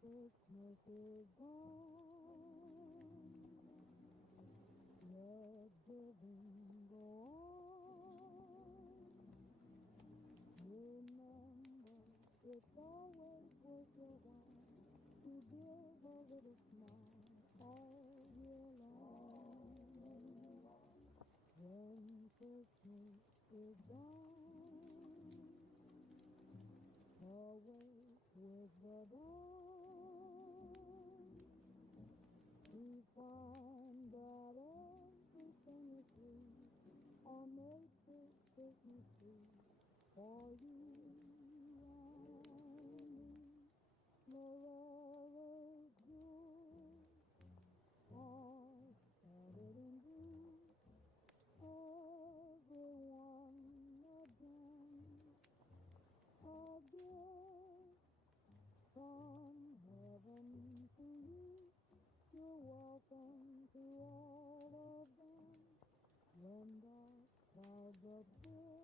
Christmas is gone, let giving go on. Remember, it's always worth your while to give a little smile all year long. When Christmas is gone, away with the dawn, we find that everything is free on nature's Christmas tree for you and me. Forever good, all started in blue, everyone again, a gift from heaven to you. You're welcome to all of them. When dark clouds appear,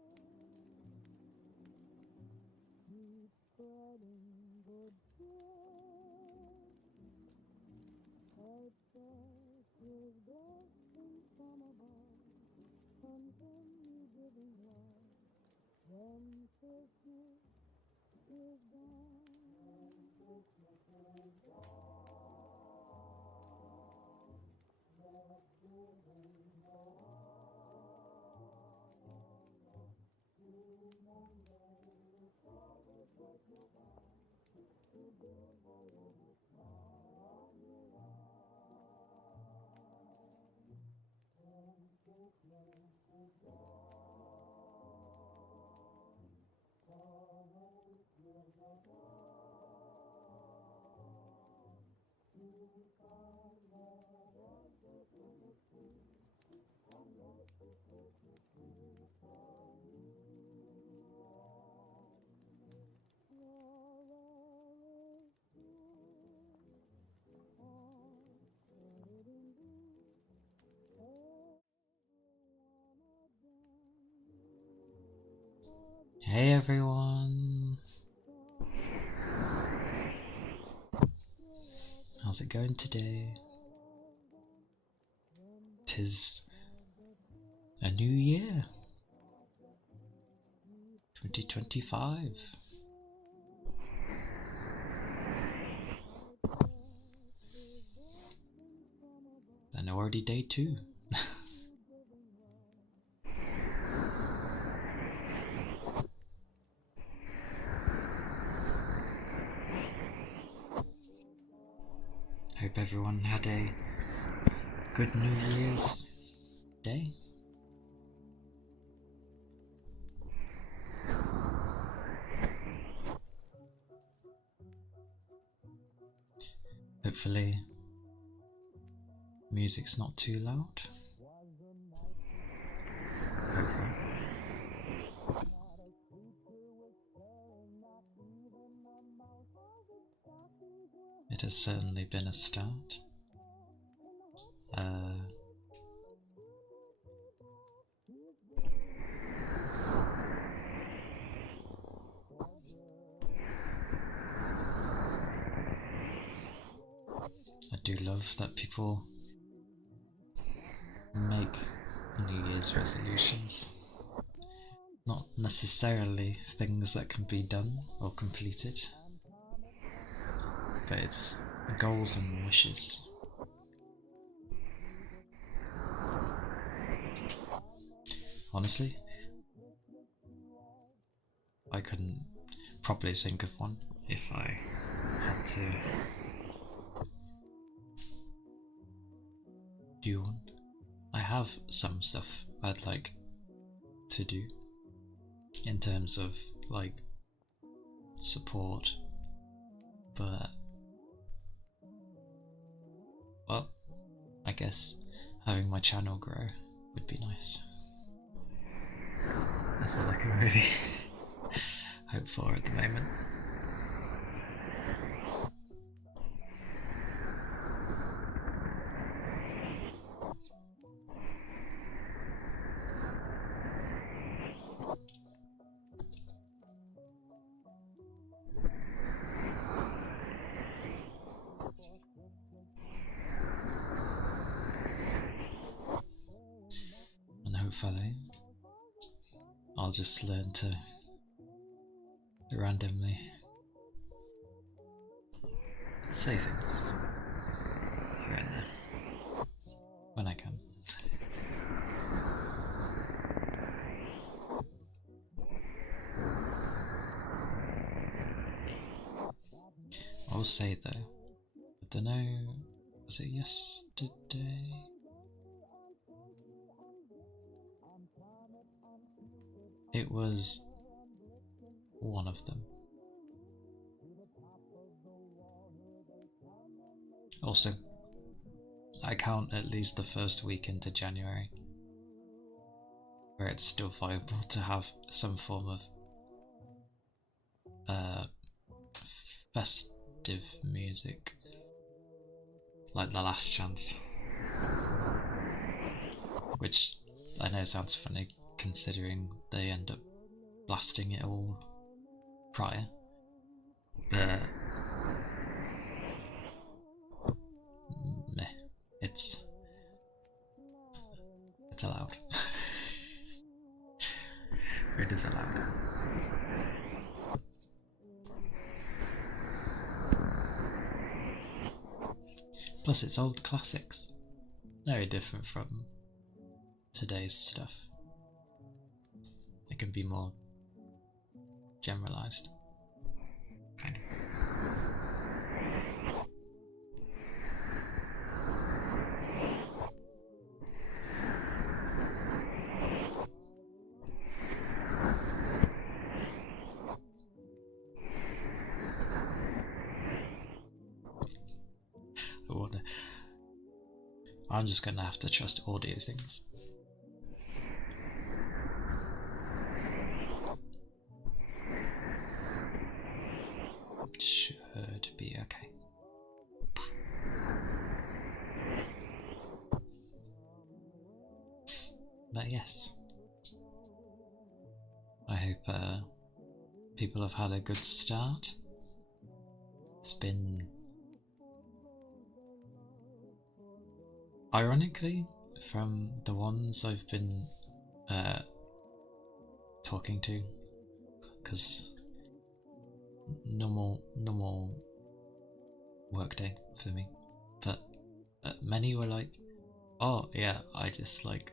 keep spreading good cheer. Excessive blessings from above, continue giving love. When Christmas is gone, Christmas is gone, let giving go on. Remember, it's always worth your while to give a little smile all year long. When Christmas is gone, always give a dawn. You find that everything is free, and let the Christmas tree for you and me. Forever is good, all started in blue, everyone again. Hey everyone! How's it going today? 'Tis a new year, 2025. And already day 2. Hope everyone had a good New Year's day. Hopefully, music's not too loud. It has certainly been a start. I do love that people make New Year's resolutions. Not necessarily things that can be done or completed, but it's goals and wishes. Honestly, I couldn't properly think of one if I had to do one. I have some stuff I'd like to do in terms of like support, but well, I guess having my channel grow would be nice. That's all I can really hope for at the moment. And hopefully I'll just learn to randomly say things here and there when I can. I'll say though, I don't know, was it yesterday? It was one of them. Also, I count at least the first week into January, where it's still viable to have some form of festive music, like The Last Chance, which I know sounds funny considering they end up blasting it all prior, but meh, it's allowed. It is allowed. Plus it's old classics, very different from today's stuff. It can be more generalized, kind of. I'm just gonna have to trust audio things. Should be okay. But yes, I hope people have had a good start. It's been, ironically, from the ones I've been talking to, because normal workday for me, but many were like, oh yeah, I just like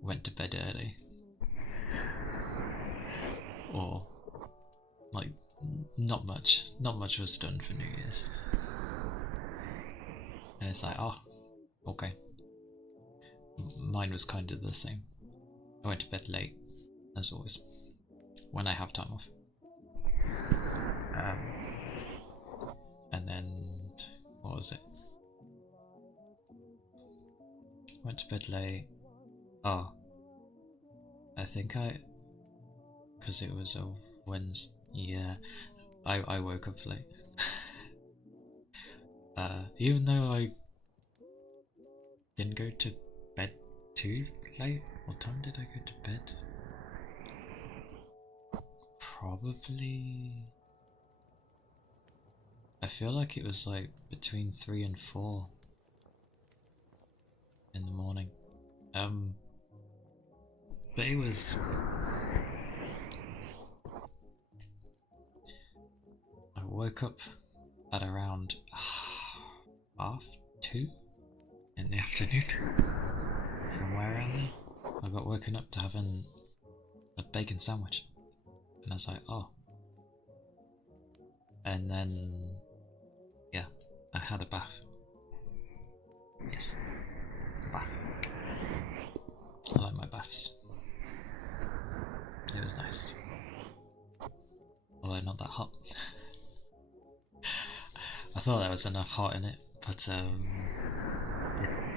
went to bed early, or like not much was done for New Year's, and it's like, oh, okay. Mine was kind of the same. I went to bed late, as always, when I have time off. And then, what was it? Went to bed late. Oh, I think because it was a Wednesday, yeah, I woke up late. Even though didn't go to bed too late. What time did I go to bed? Probably... I feel like it was like between 3 and 4 in the morning. But it was... I woke up at around 2:30 in the afternoon. Somewhere around there. I got woken up to having a bacon sandwich. And I was like, oh. And then, yeah, I had a bath. Yes, a bath. I like my baths. It was nice. Although not that hot. I thought there was enough hot in it, but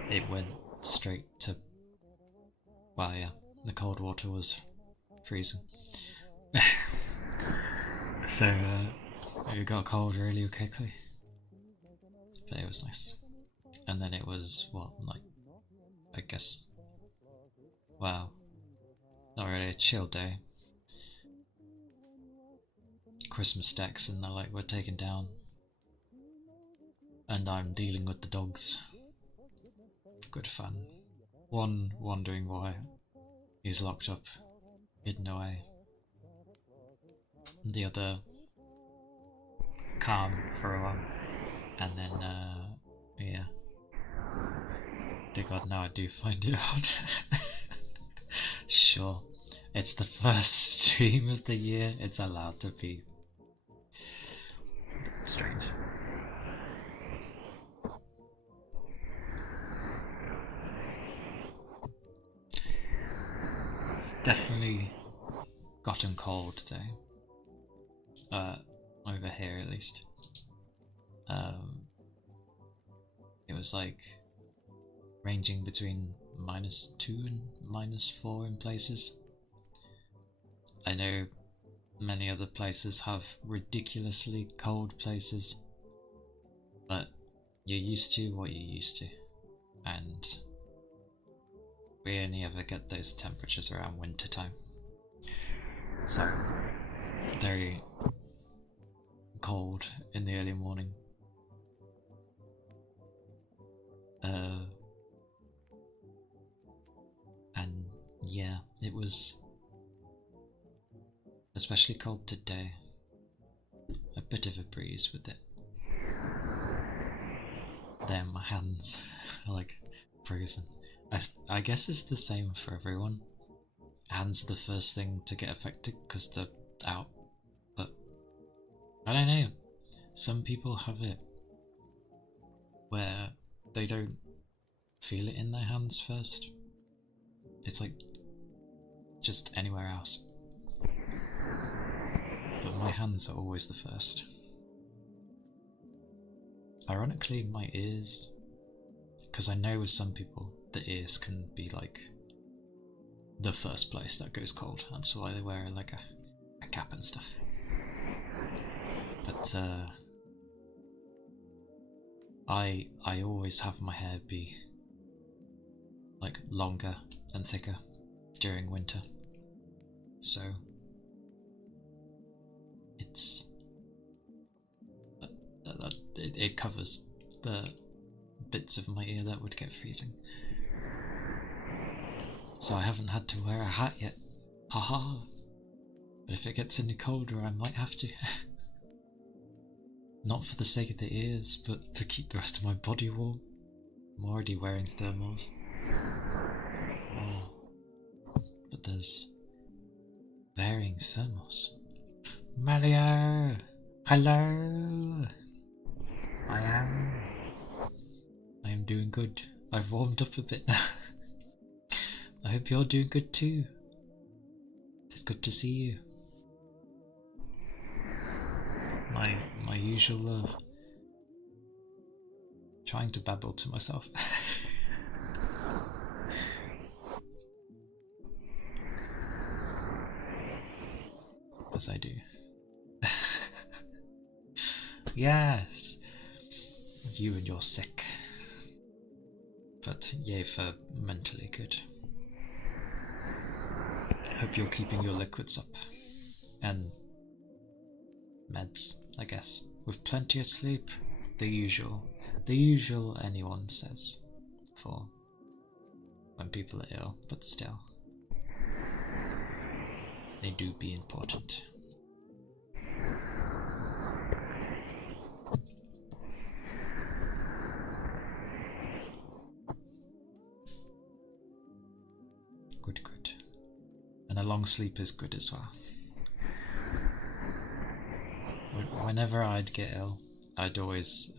it went straight to... Well, yeah, the cold water was freezing. So it got cold really quickly. But it was nice. And then it was, what, like, I guess, well, not really a chill day. Christmas decks and they're like, we're taken down. And I'm dealing with the dogs. Good fun. One wondering why he's locked up, hidden away. The other calm for a while. And then, yeah. Dear God, now I do find it odd. Sure, it's the first stream of the year, it's allowed to be strange. It's definitely gotten cold today. Over here at least. It was like ranging between -2 and -4 in places. I know many other places have ridiculously cold places, but you're used to what you're used to, and we only ever get those temperatures around winter time. So, very cold in the early morning. And yeah, it was especially cold today. A bit of a breeze with it. Then my hands are like frozen. I guess it's the same for everyone. Hands are the first thing to get affected because they're out. But I don't know. Some people have it where they don't feel it in their hands first. It's like just anywhere else. But my hands are always the first. Ironically, my ears, because I know with some people the ears can be like the first place that goes cold. That's why they wear like a cap and stuff. But I always have my hair be like longer and thicker during winter, so it's it covers the bits of my ear that would get freezing. So I haven't had to wear a hat yet, haha. But if it gets any colder, I might have to. Not for the sake of the ears, but to keep the rest of my body warm. I'm already wearing thermals. Oh. But there's wearing thermals. Mario! Hello! I am doing good. I've warmed up a bit now. I hope you're doing good too. It's good to see you. My usual trying to babble to myself. As I do. Yes, you and your sick But yay for mentally good. Hope you're keeping your liquids up. And meds, I guess. With plenty of sleep. The usual. The usual anyone says. For when people are ill, but still. They do be important. Good, good. And a long sleep is good as well. Whenever I'd get ill, I'd always,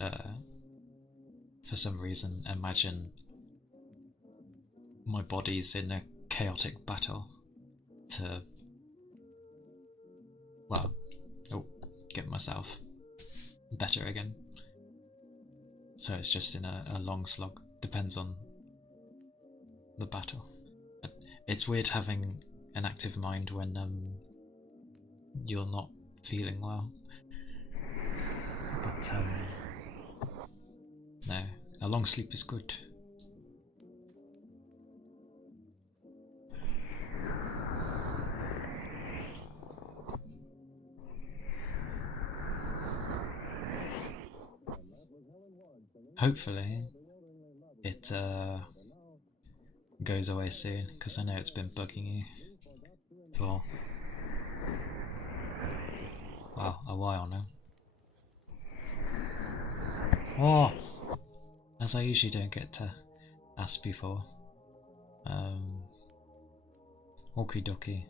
for some reason, imagine my body's in a chaotic battle to, well, get myself better again. So it's just in a long slog. Depends on the battle. But it's weird having an active mind when you're not feeling well. But no, a long sleep is good. Hopefully it goes away soon, because I know it's been bugging you for, well, a while now. Oh! As I usually don't get to ask before. Okie dokie.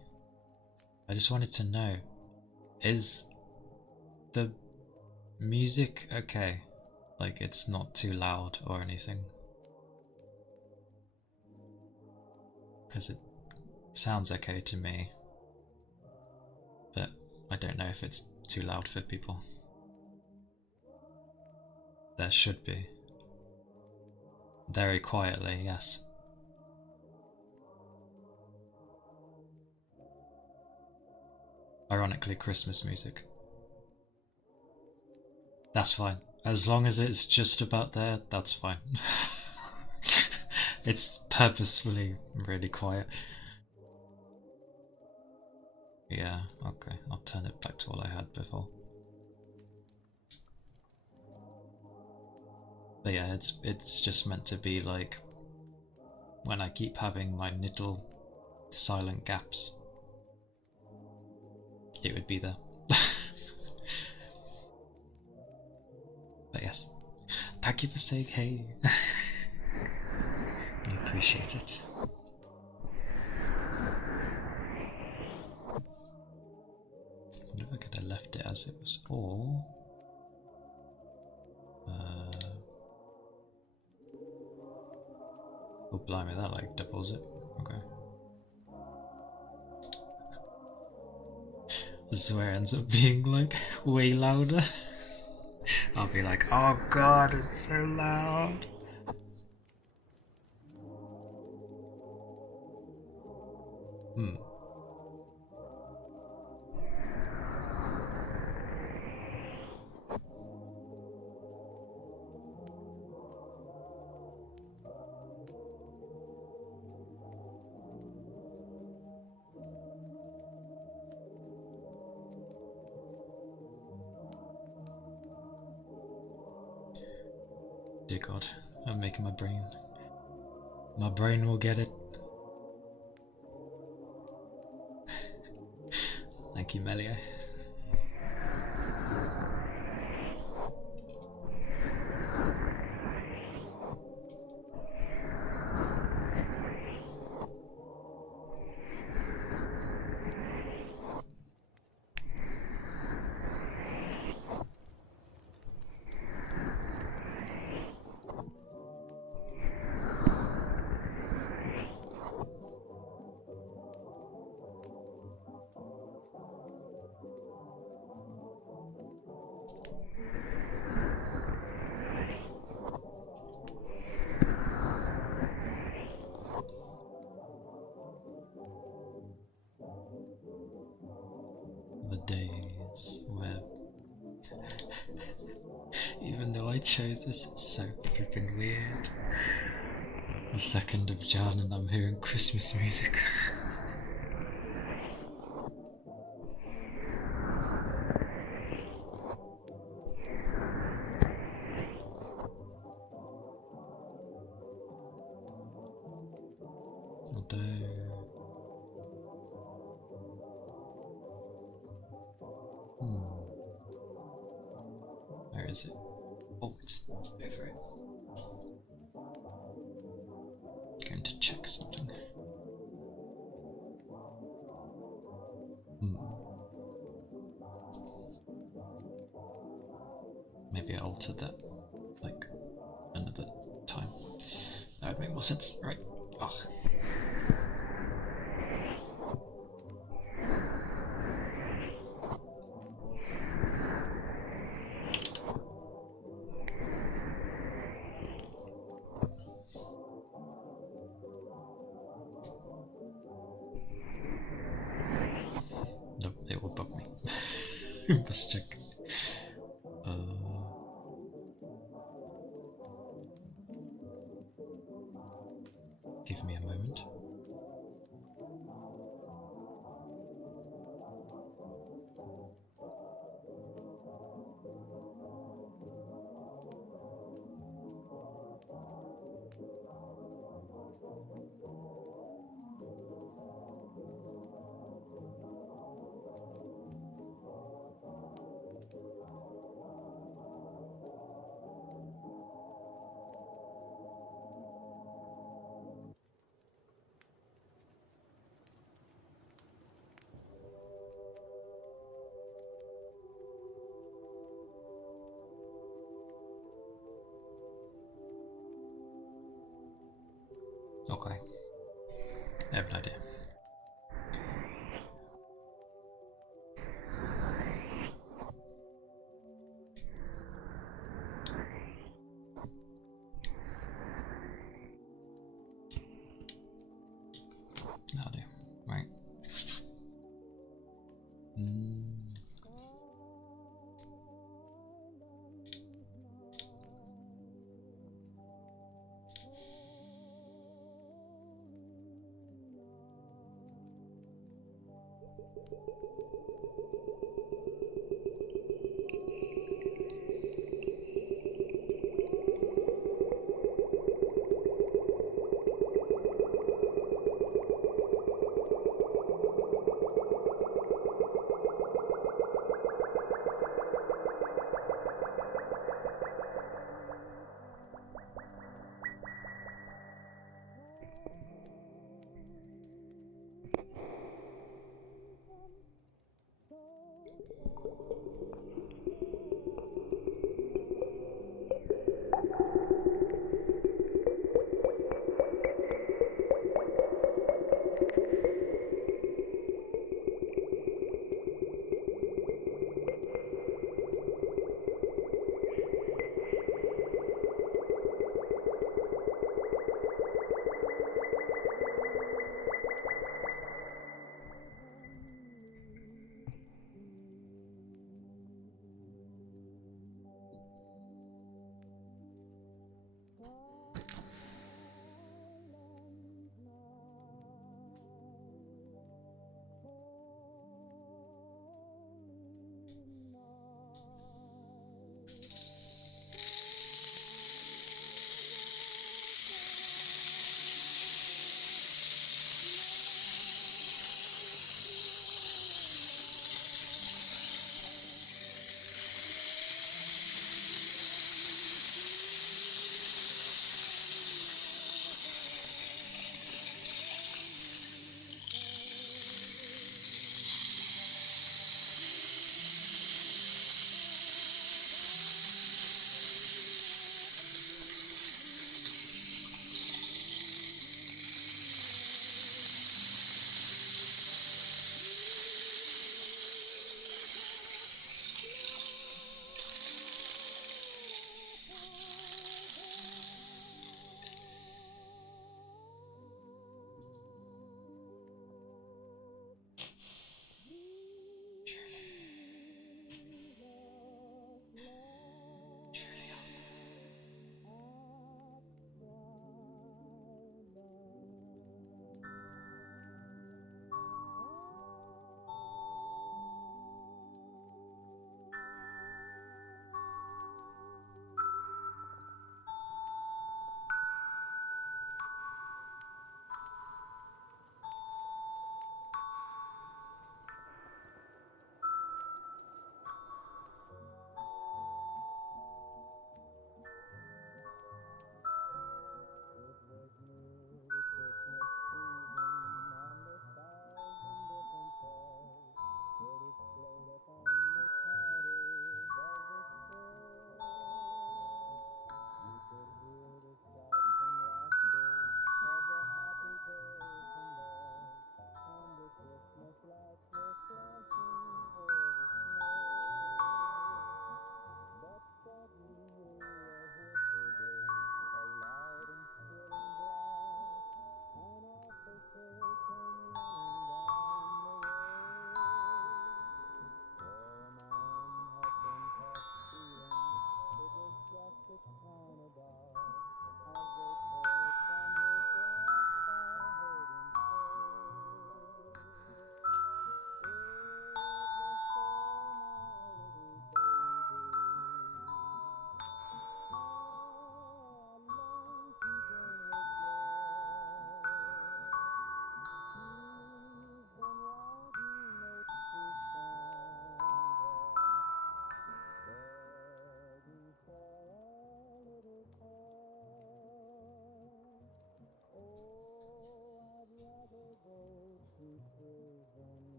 I just wanted to know, is the music okay? Like, it's not too loud or anything? Because it sounds okay to me, but I don't know if it's too loud for people. There should be. Very quietly, yes. Ironically, Christmas music. That's fine. As long as it's just about there, that's fine. It's purposefully really quiet. Yeah, okay. I'll turn it back to what I had before. But yeah, it's just meant to be like when I keep having my little silent gaps, it would be there. But yes, thank you for saying hey. I appreciate it. I wonder if I could have left it as it was, or oh blimey, that like doubles it. Okay. This is where it ends up being like way louder. I'll be like, oh god, it's so loud. Dear God, I'm making my brain. My brain will get it. Thank you, Melia. The days where even though I chose this, it's so freaking weird. the 2nd of Jan and I'm hearing Christmas music. Where is it? Oh, it's over it. Going to check something. Maybe I altered that, like, another time. That would make more sense, right? Oh. Nope, it will bug me. Let's check. Give me a moment. Okay. I have an idea. That'll do. Right.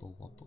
Wobble wobble.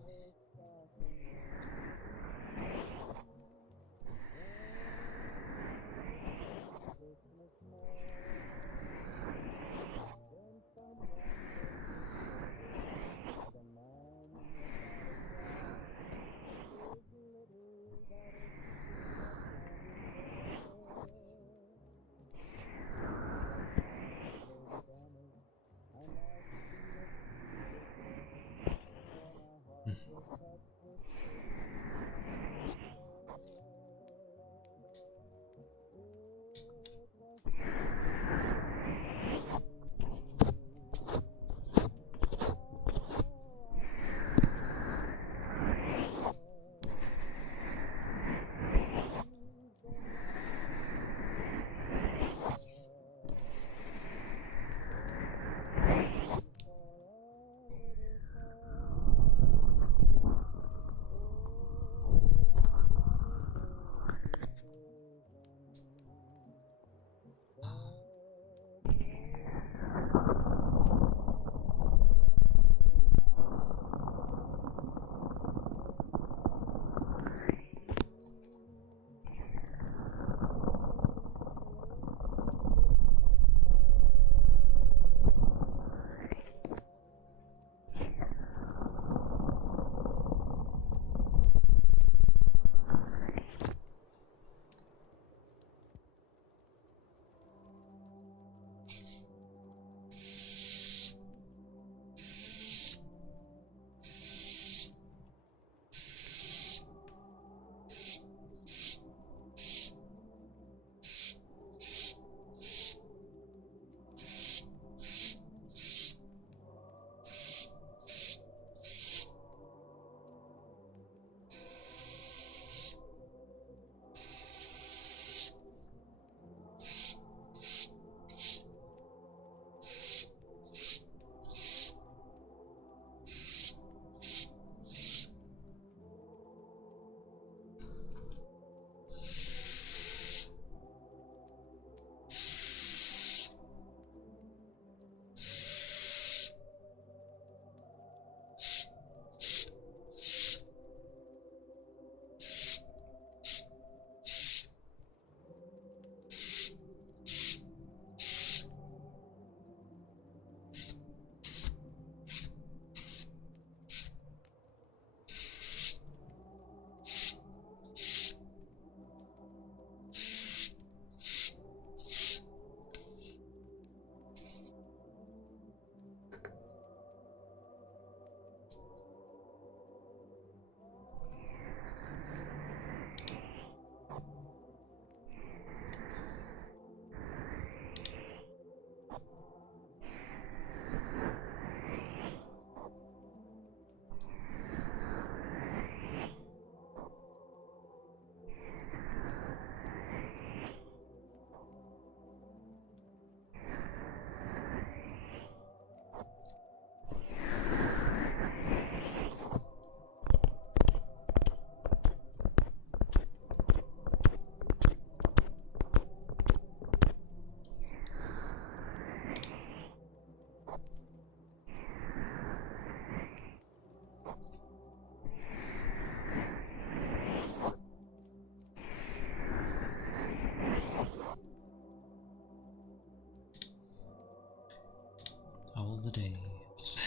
All the days.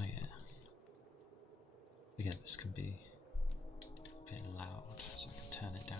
Oh yeah. Again, this can be a bit loud, so I can turn it down.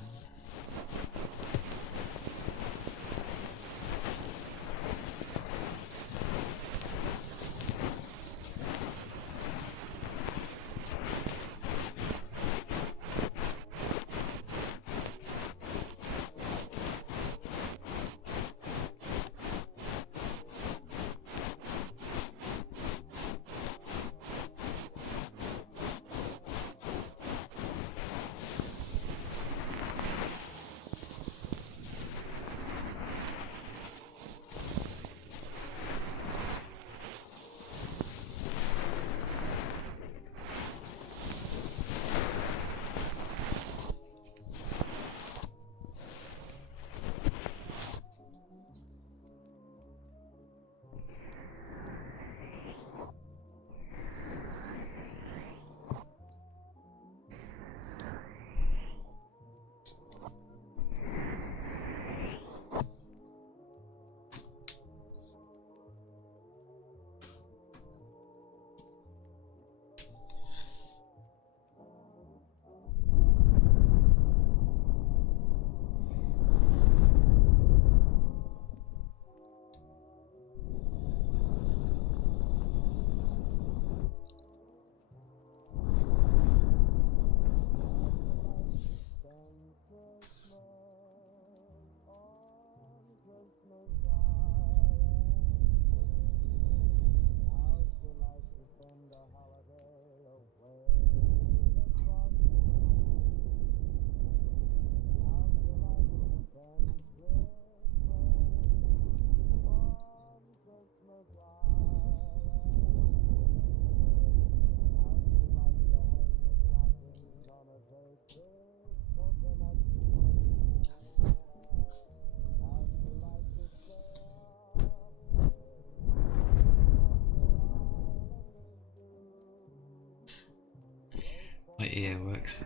My ear works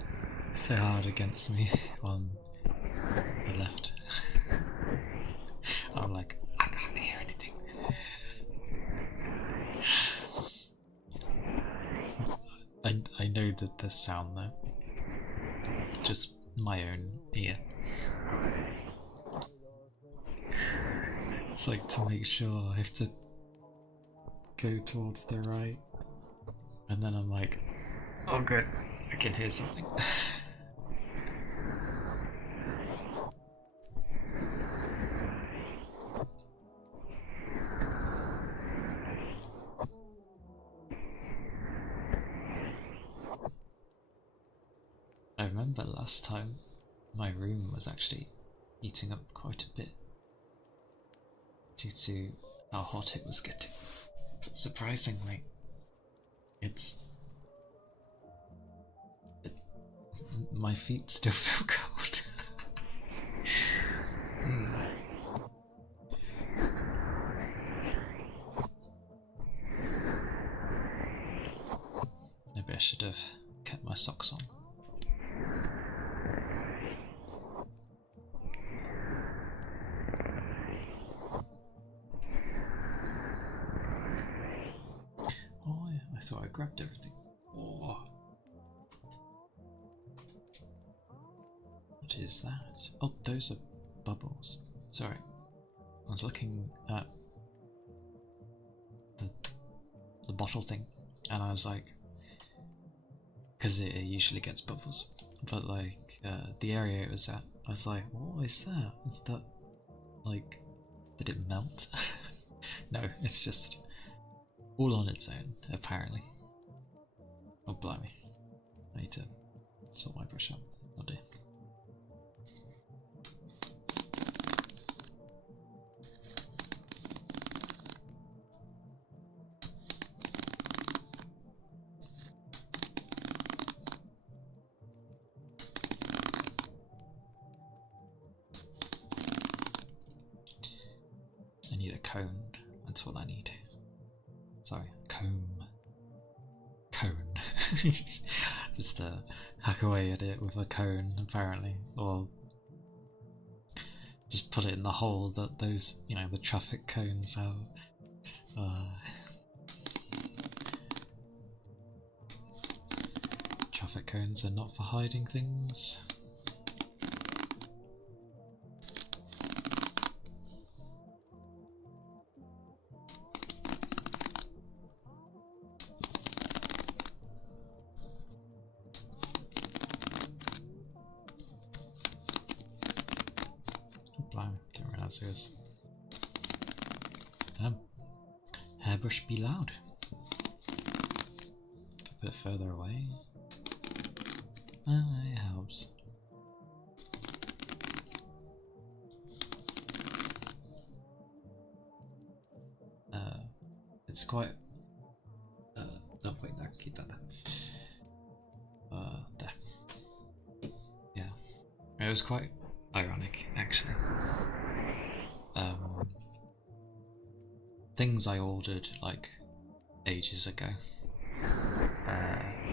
so hard against me on the left. I'm like, I can't hear anything. I know that there's sound though. Just my own ear. It's like to make sure I have to go towards the right. And then I'm like, oh good, I can hear something. I remember last time my room was actually heating up quite a bit due to how hot it was getting. But surprisingly, my feet still feel cold. Maybe I should have kept my socks on. Oh yeah, I thought I grabbed everything. Oh. What is that? Oh, those are bubbles. Sorry. I was looking at the bottle thing and I was like, because it usually gets bubbles, but like the area it was at, I was like, what is that? Is that like, did it melt? No, it's just all on its own, apparently. Oh, blimey. I need to sort my brush out. Oh dear. I need a cone. That's what I need. Sorry, comb. Cone. Just hack away at it with a cone, apparently, or just put it in the hole that those, you know, the traffic cones have. Traffic cones are not for hiding things. Blimey, didn't realise it was. Damn. Hairbrush be loud. If I put it further away. It helps. It's quite. No, wait, no, keep that there. There. Yeah. It was quite ironic, actually. Things I ordered like ages ago,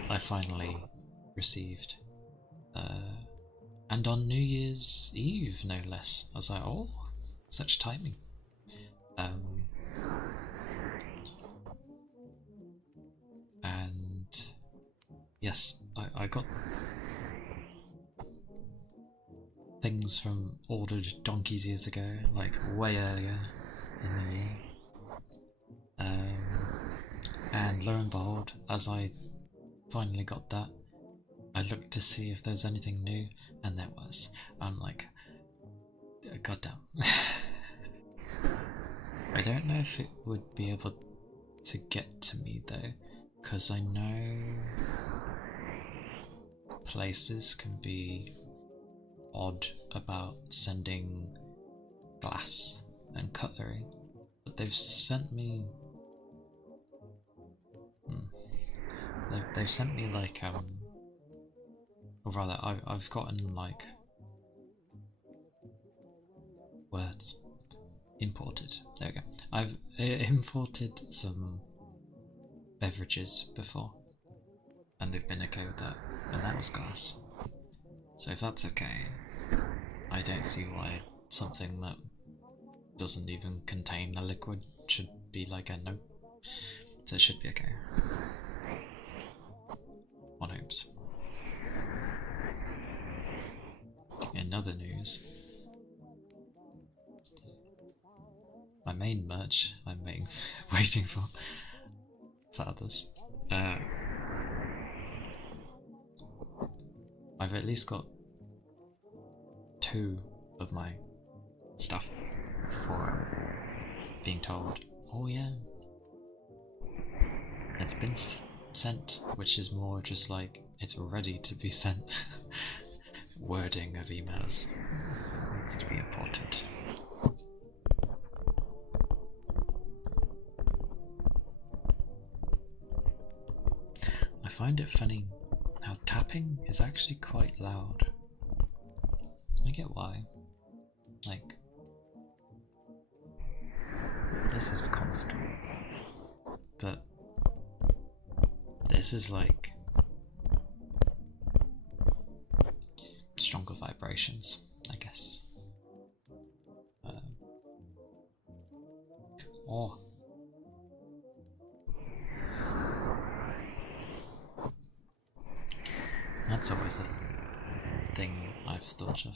I finally received, and on New Year's Eve, no less. I was like, oh, such timing. And yes, I got things from ordered donkeys years ago, like way earlier in the year. And lo and behold, as I finally got that, I looked to see if there was anything new, and there was. I'm like, goddamn. I don't know if it would be able to get to me though, because I know places can be odd about sending glass and cutlery, but they've sent me. They've sent me like or rather, I've gotten like words imported. There we go. I've imported some beverages before, and they've been okay with that. and that was glass. So if that's okay, I don't see why something that doesn't even contain a liquid should be like a nope. So it should be okay. One hopes. In other news, my main merch I'm waiting for others. I've at least got 2 of my stuff for being told, oh yeah, it's been sent, which is more just like it's ready to be sent. Wording of emails needs to be important. I find it funny how tapping is actually quite loud. I get why. Like, this is constant, but this is like stronger vibrations, I guess. Oh. That's always a thing I've thought of.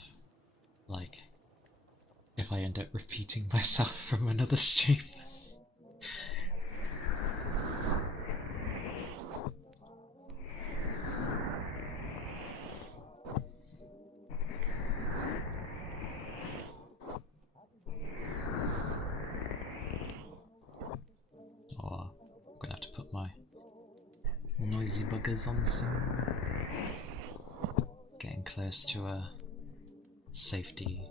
Like, if I end up repeating myself from another stream. Or I'm gonna have to put my noisy buggers on soon. Getting close to a safety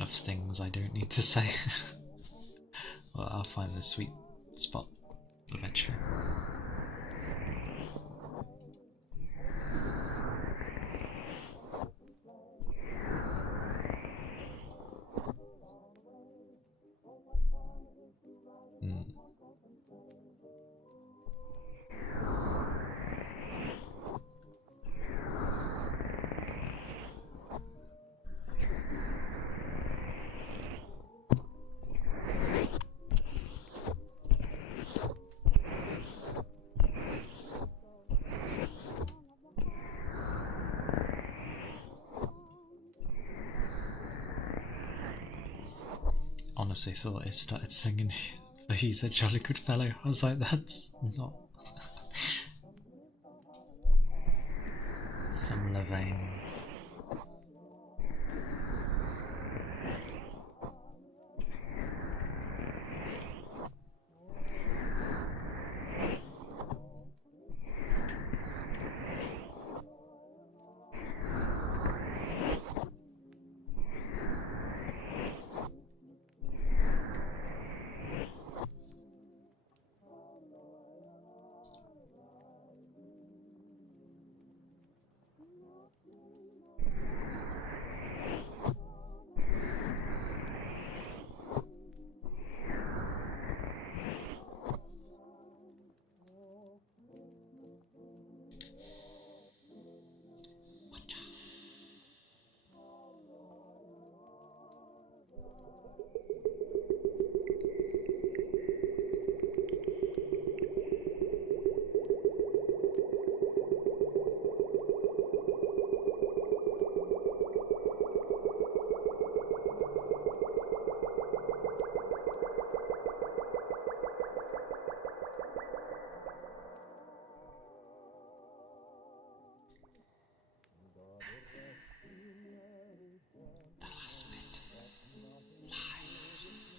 of things I don't need to say. Well, I'll find the sweet spot eventually. Honestly thought it started singing but he's a jolly good fellow. I was like, that's not similar vein. The last bit. Lies.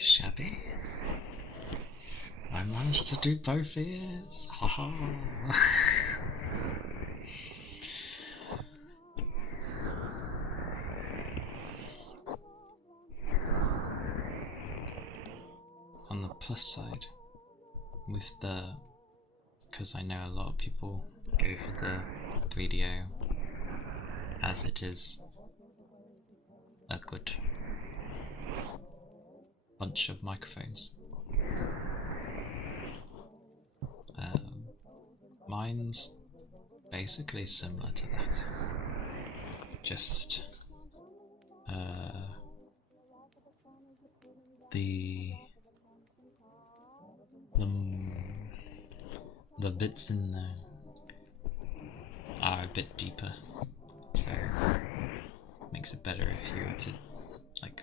shabby. I managed to do both ears. Haha. On the plus side, with because I know a lot of people go for the 3DO, as it is a good bunch of microphones. Mine's basically similar to that, just the bits in there are a bit deeper, so it makes it better if you were to like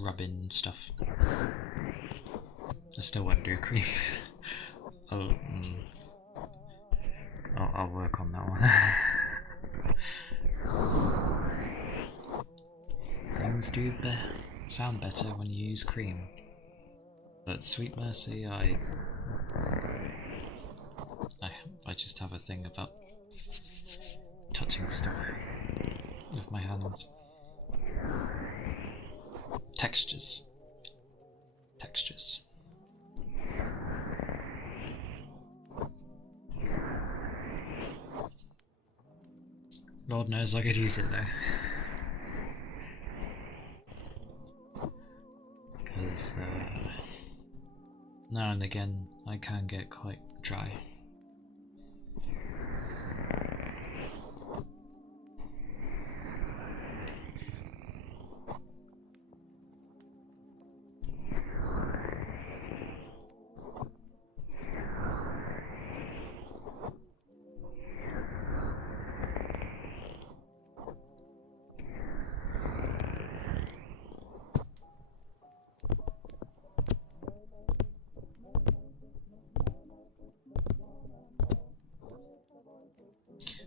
rub in stuff. I still won't do cream. I'll work on that one. Things do sound better when you use cream, but Sweet Mercy, I just have a thing about touching stuff with my hands. Textures. Lord knows I could use it though. Because now and again I can get quite dry.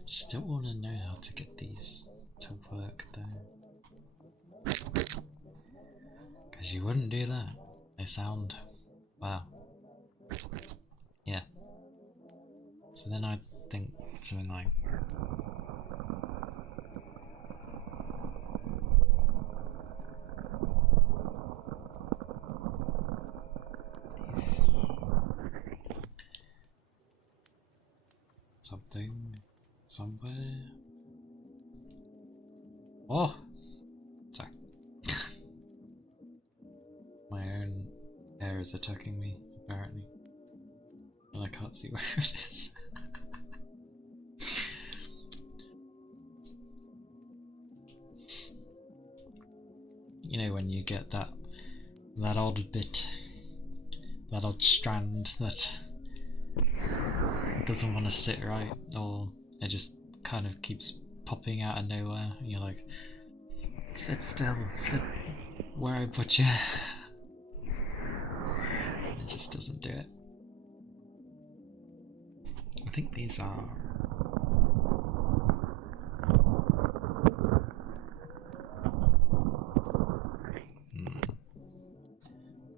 Still want to know how to get these to work though, because you wouldn't do that. They sound, wow, yeah. So then I think something like these, something somewhere. Oh, sorry. My own hair is attacking me, apparently, and I can't see where it is. You know when you get that odd bit, that odd strand that doesn't want to sit right, or it just kind of keeps popping out of nowhere, and you're like, sit still, sit where I put you. It just doesn't do it. I think these are...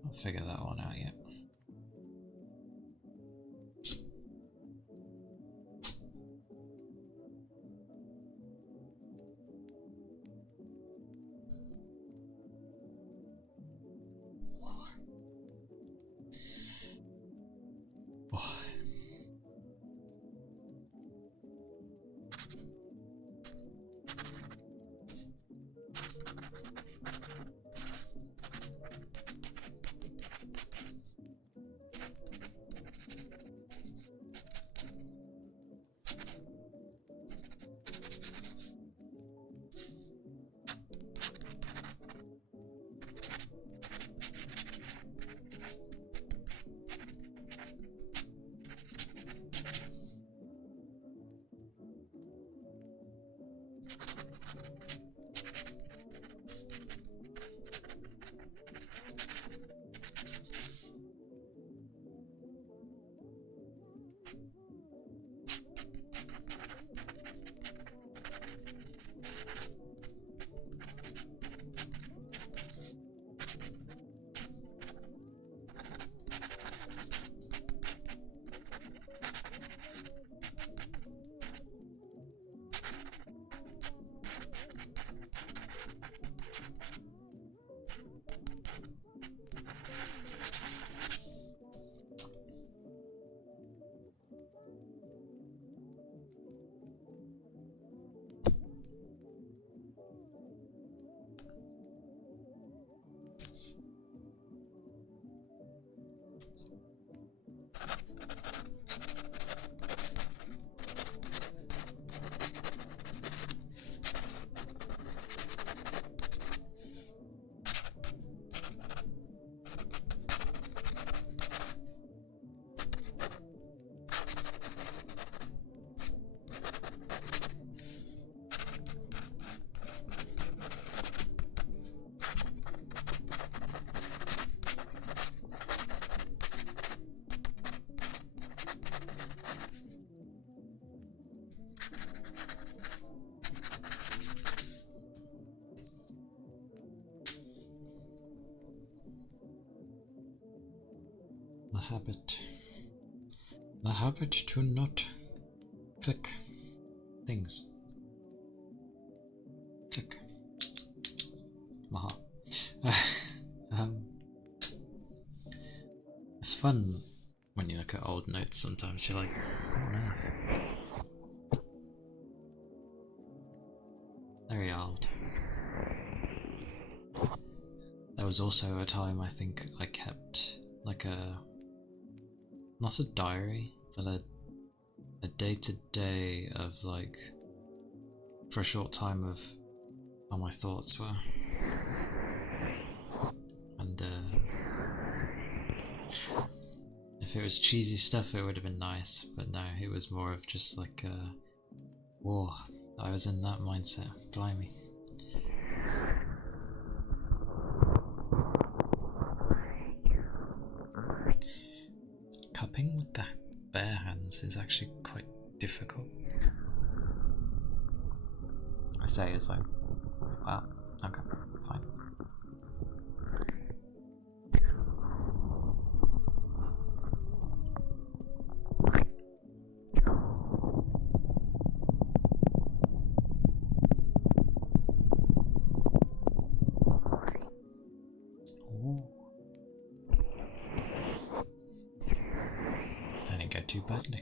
I'll figure that one out yet. habit. The habit to not click things. Click. Maha. It's fun when you look at old notes sometimes, you're like, oh no. Very old. There was also a time I think I kept like not a diary, but a day-to-day of like, for a short time, of how my thoughts were. And if it was cheesy stuff it would have been nice, but no, it was more of just like whoa, I was in that mindset, blimey. Cupping with the bare hands is actually quite difficult. I say as like, well, okay, fine. Ooh. That didn't go too badly.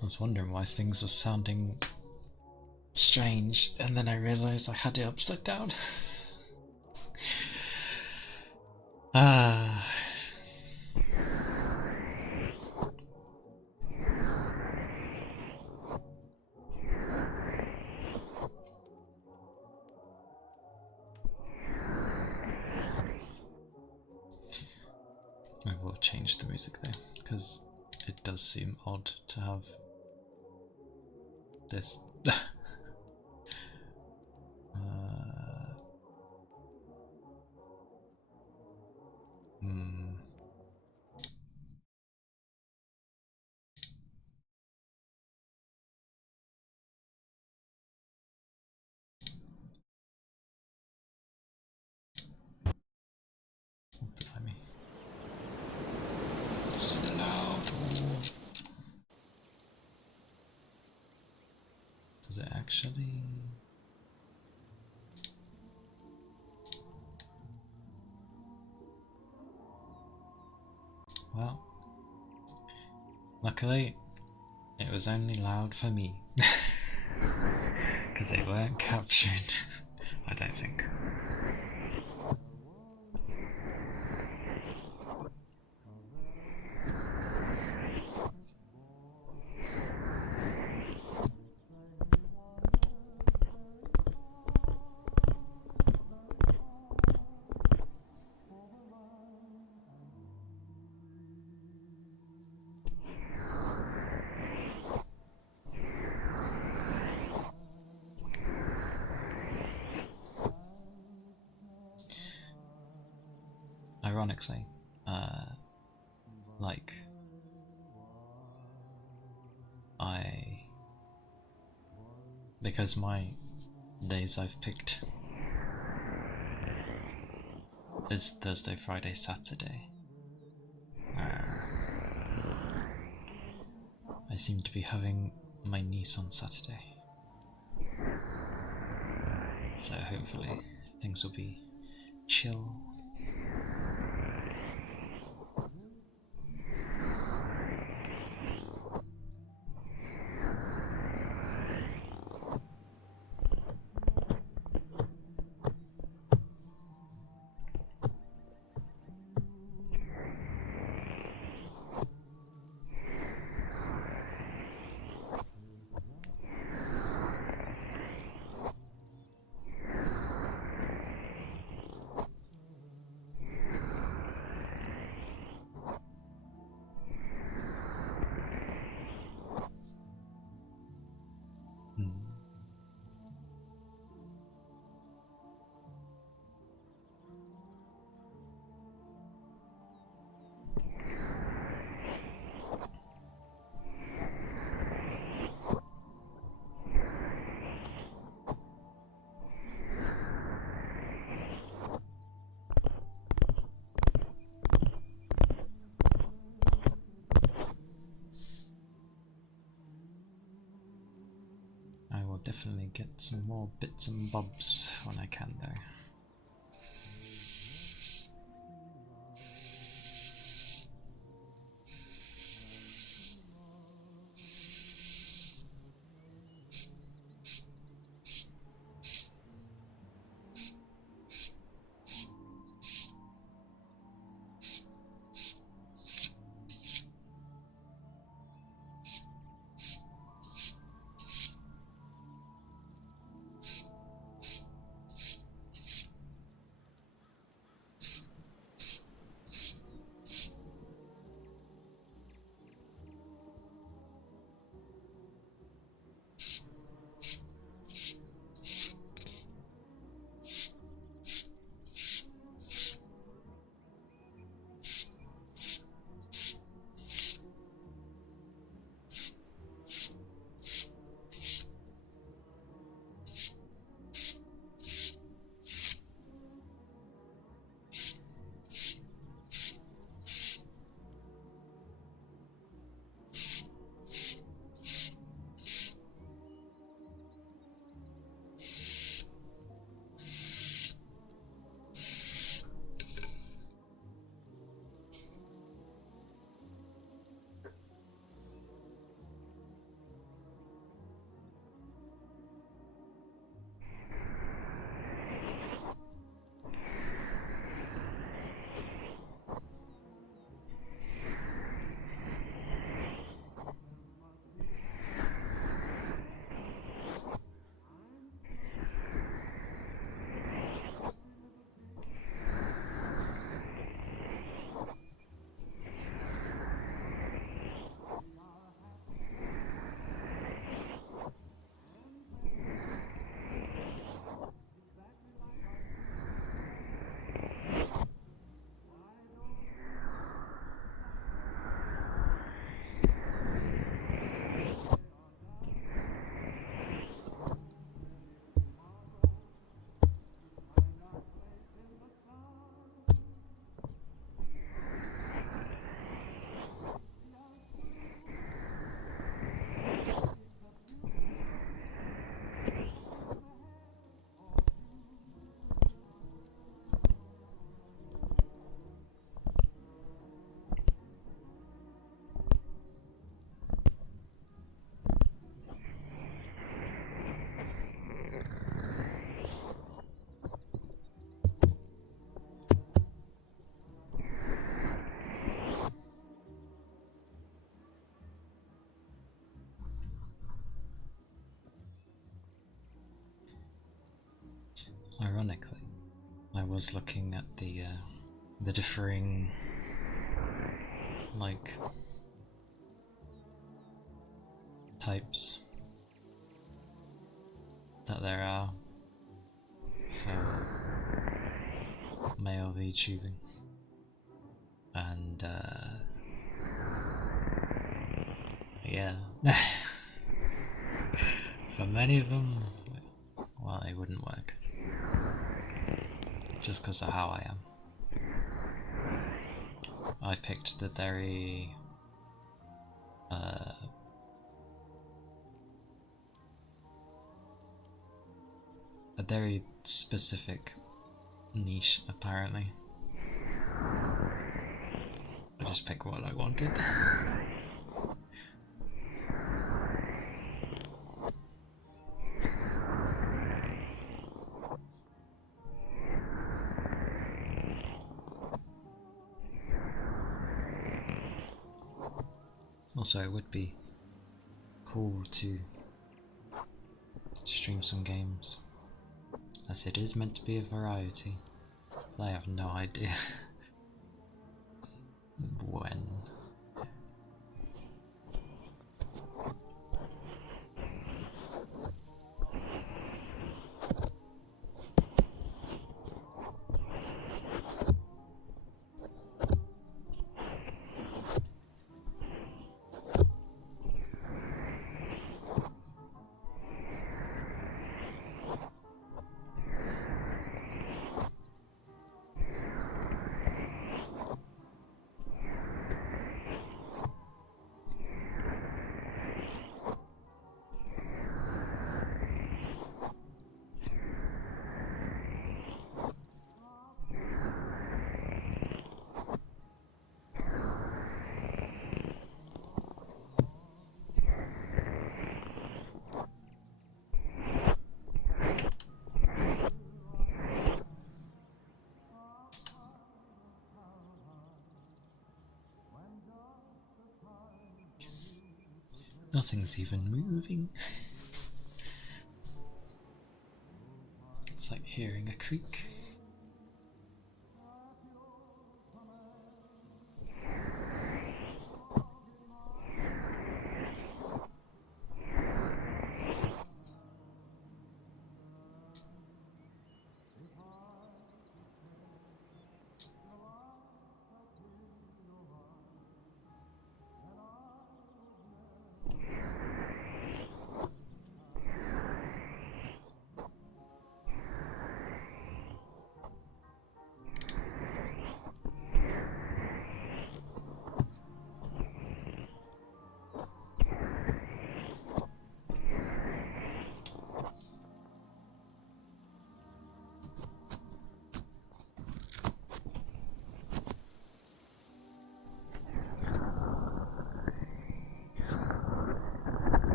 I was wondering why things were sounding strange, and then I realised I had it upside down. Ah. I will change the music though, because it does seem odd to have this. Hmm. Blimey. It's loud. Does it actually? Well, luckily it was only loud for me. Because they weren't captured. I don't think. Ironically, like, because my days I've picked is Thursday, Friday, Saturday, I seem to be having my niece on Saturday, so hopefully things will be chill. I will definitely get some more bits and bobs when I can though. Ironically, I was looking at the differing, like, types that there are for male VTubing, and yeah, for many of them, well, it wouldn't work, just because of how I am. I picked the very a very specific niche, apparently. I just picked what I wanted. Also, it would be cool to stream some games, as it is meant to be a variety, but I have no idea when. Nothing's even moving. It's like hearing a creak.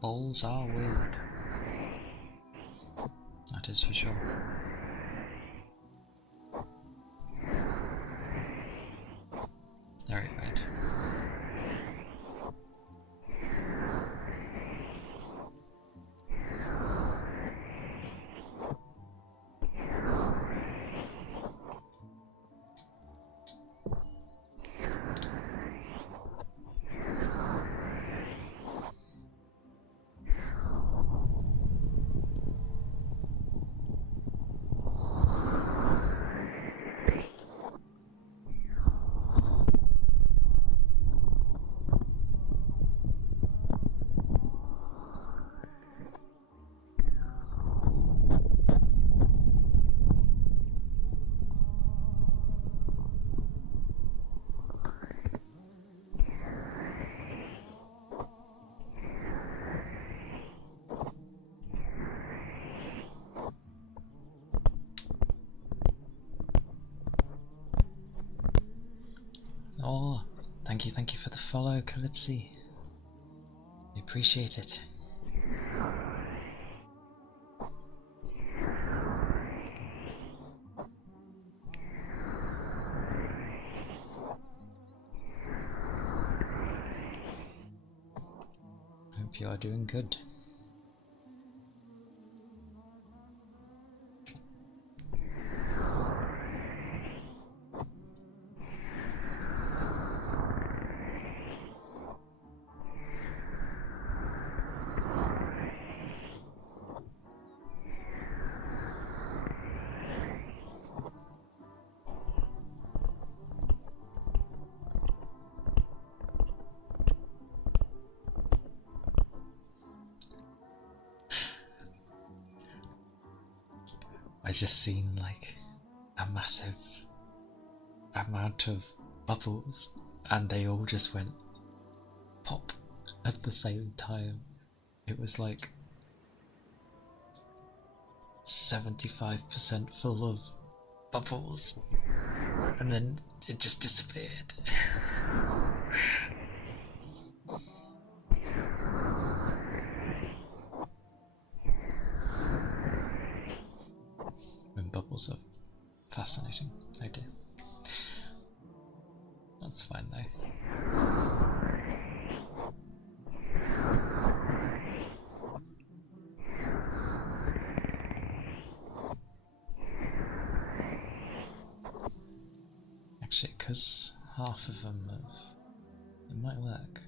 Balls are weird. That is for sure. Very red. thank you for the follow, Calypsy. I appreciate it. Hope you are doing good. I just seen like a massive amount of bubbles and they all just went pop at the same time. It was like 75% full of bubbles and then it just disappeared. And bubbles are fascinating, I do. That's fine though. Actually, because half of them have... it might work.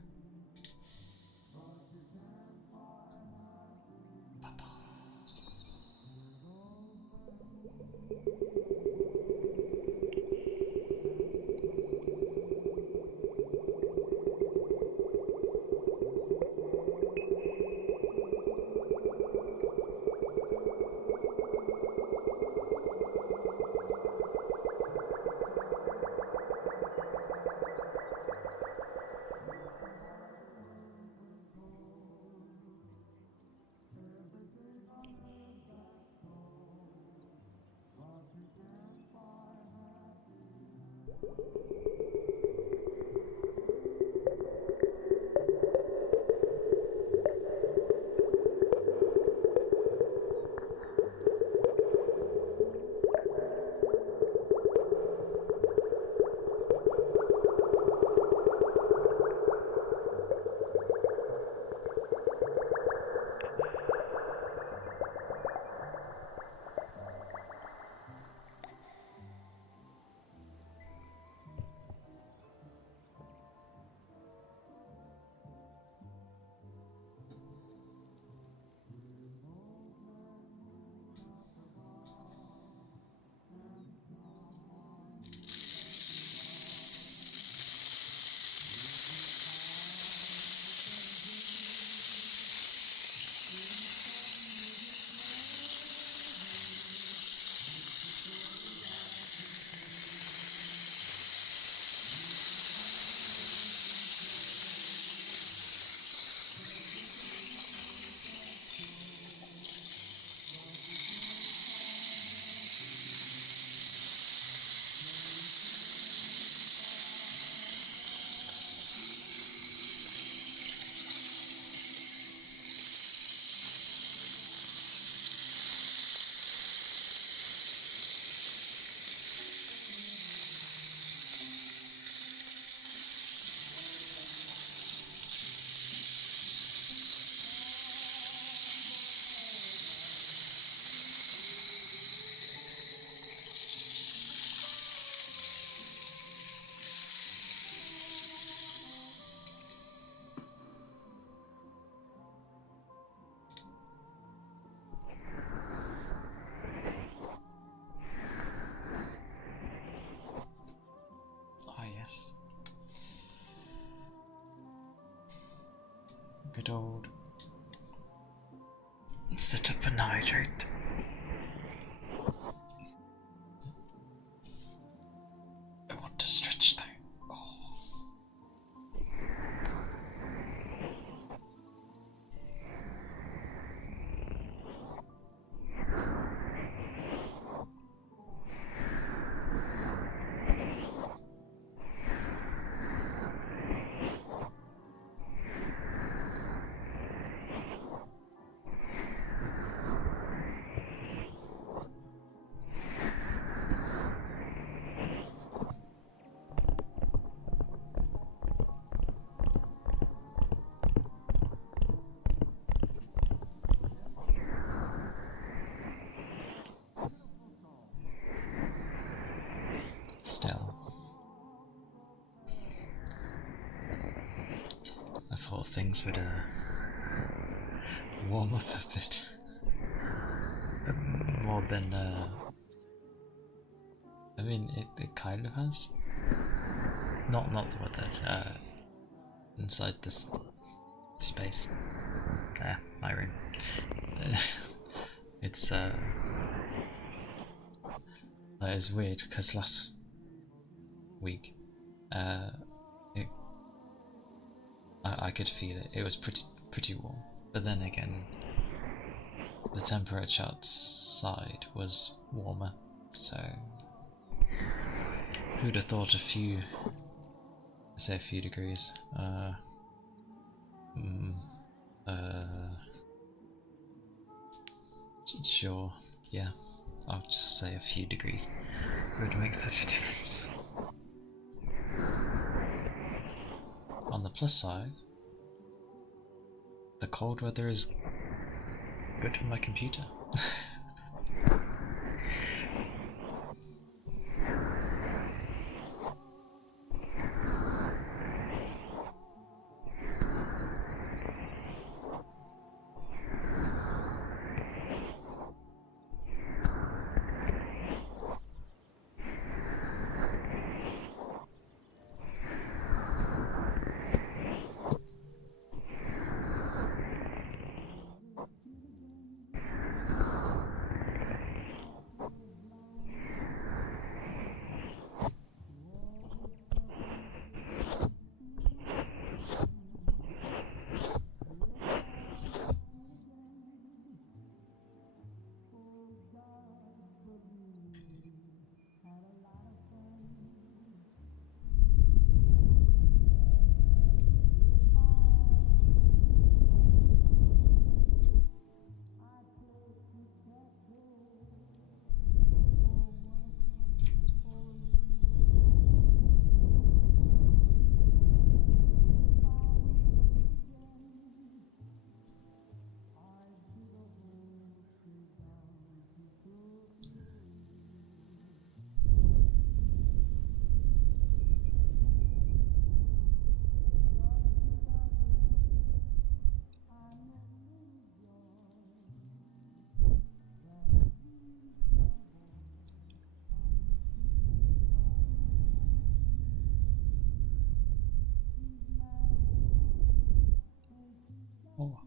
Good old sit up and hydrate. I want to stretch though. Oh. things would warm up a bit. More than, I mean, it kind of has. Not the weather, inside this space. There, my room. It's, it's weird, because last week, I could feel it. It was pretty warm. But then again, the temperature outside was warmer, so who'd have thought a few degrees. Sure, yeah, I'll just say a few degrees would make such a difference. On the plus side, the cold weather is good for my computer. Oh.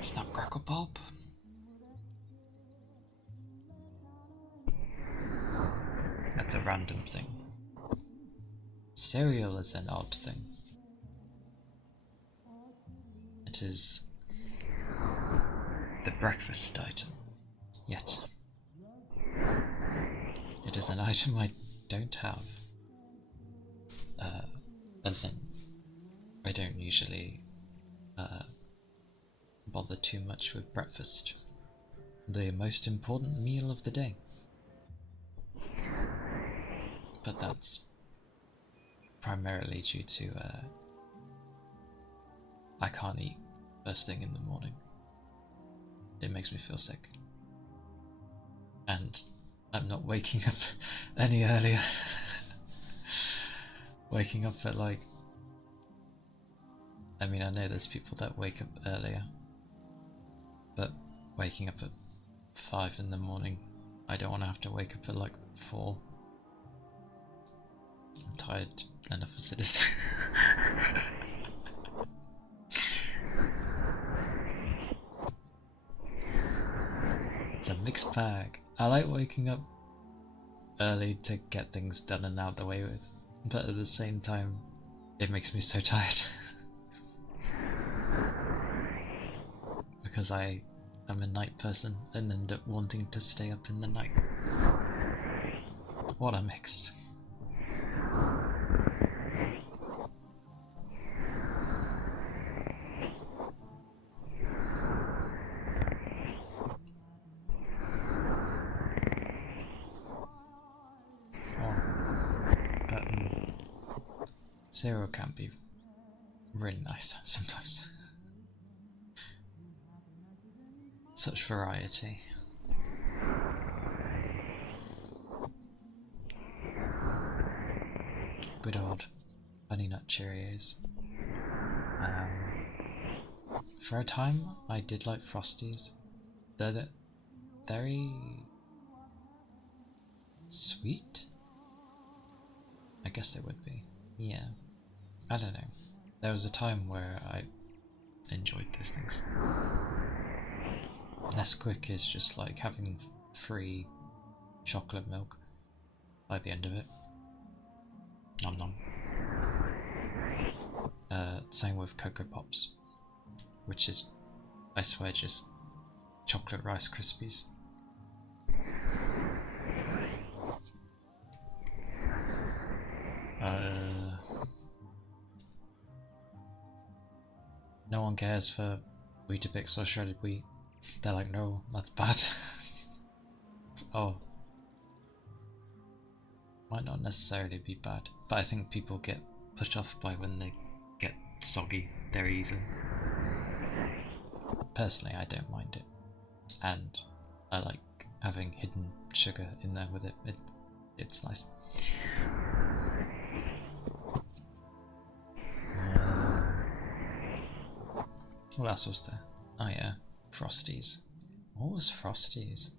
Snap, crackle, pop. That's a random thing. Cereal is an odd thing. It is the breakfast item, yet it is an item I don't have. As in, I don't usually bother too much with breakfast, the most important meal of the day. But that's primarily due to I can't eat first thing in the morning. It makes me feel sick. And I'm not waking up any earlier. Waking up at like... I mean, I know there's people that wake up earlier. But waking up at 5 in the morning, I don't want to have to wake up at like 4. I'm tired enough as it is. Mixed bag. I like waking up early to get things done and out the way with, but at the same time, it makes me so tired. Because I am a night person and end up wanting to stay up in the night. What a mix. But zero can be really nice sometimes. Such variety. Good old Honey Nut Cheerios. For a time, I did like Frosties. They're very sweet. I guess they would be. Yeah. I don't know. There was a time where I enjoyed those things. Nesquik is just like having free chocolate milk by the end of it. Nom nom. Same with Cocoa Pops, which is, I swear, just chocolate Rice Krispies. No one cares for Weetabix or shredded wheat. They're like, no, that's bad. Oh. Might not necessarily be bad, but I think people get put off by when they get soggy very easily. Personally, I don't mind it. And I like having hidden sugar in there with it. It's nice. What else was there? Oh yeah, Frosties. What was Frosties?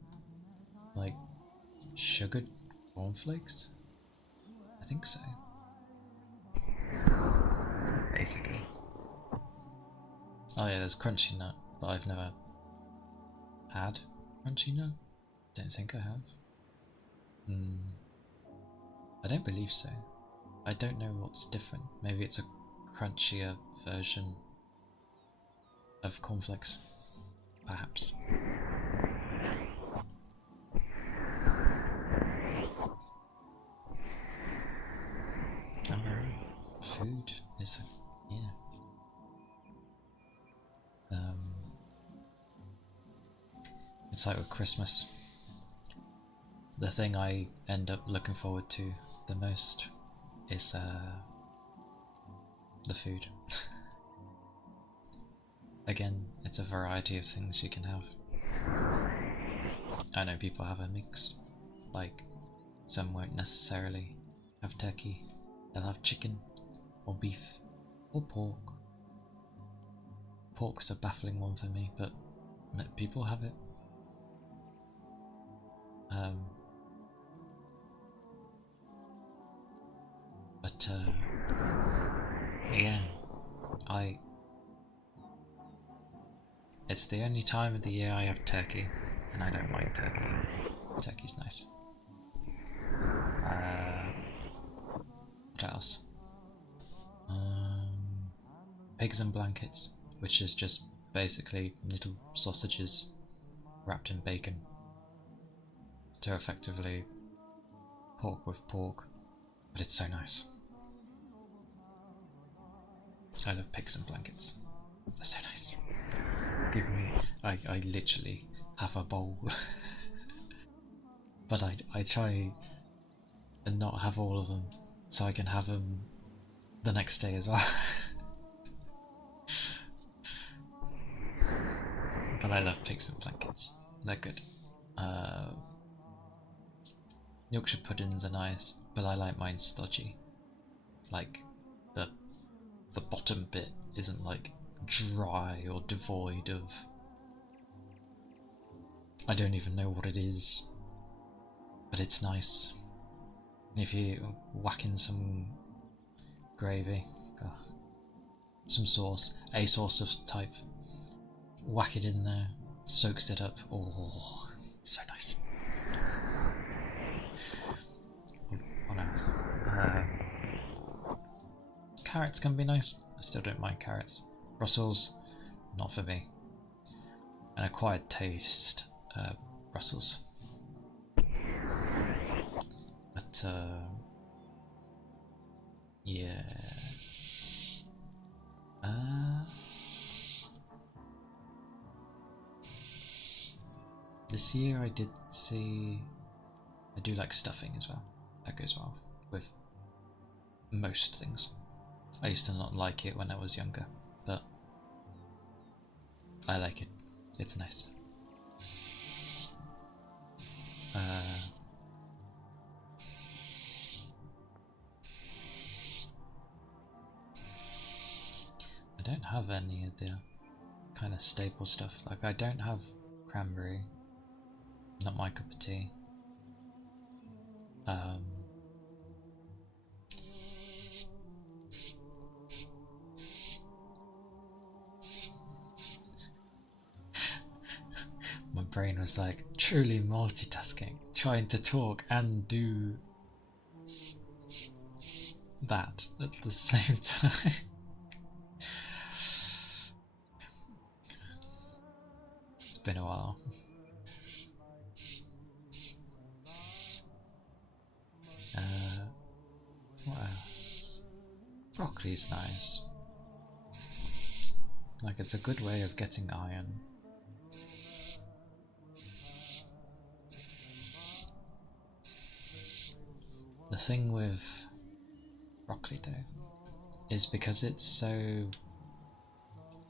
Like sugared cornflakes? I think so. Basically. Oh yeah, there's Crunchy Nut, but I've never had Crunchy Nut. Don't think I have. I don't believe so. I don't know what's different. Maybe it's a crunchier version of cornflakes. Perhaps. Food is, yeah. It's like with Christmas. The thing I end up looking forward to the most is the food. Again, it's a variety of things you can have. I know people have a mix, like some won't necessarily have turkey, they'll have chicken, or beef, or pork. Pork's a baffling one for me, but people have it. Yeah, it's the only time of the year I have turkey, and I don't mind turkey. Turkey's nice. What else? Pigs and blankets, which is just basically little sausages wrapped in bacon. So effectively pork with pork, but it's so nice. I love pigs and blankets. They're so nice. Give me, I literally have a bowl. But I try and not have all of them, so I can have them the next day as well. But I love pigs and blankets. They're good. Yorkshire puddings are nice, but I like mine stodgy. Like the bottom bit isn't like dry or devoid of, I don't even know what it is, but it's nice. And if you whack in some gravy, some sauce, a sauce of type, whack it in there, soaks it up, oh, So nice. What else? Carrots can be nice. I still don't mind carrots. Brussels, not for me. An acquired taste, Brussels. But, yeah. This year I did see... I do like stuffing as well. That goes well with most things. I used to not like it when I was younger, but I like it. It's nice. I don't have any of the kind of staple stuff. Like, I don't have cranberry. Not my cup of tea. My brain was like, truly multitasking, trying to talk and do that at the same time. It's been a while. What else? Broccoli's nice. Like, it's a good way of getting iron. The thing with broccoli though is because it's so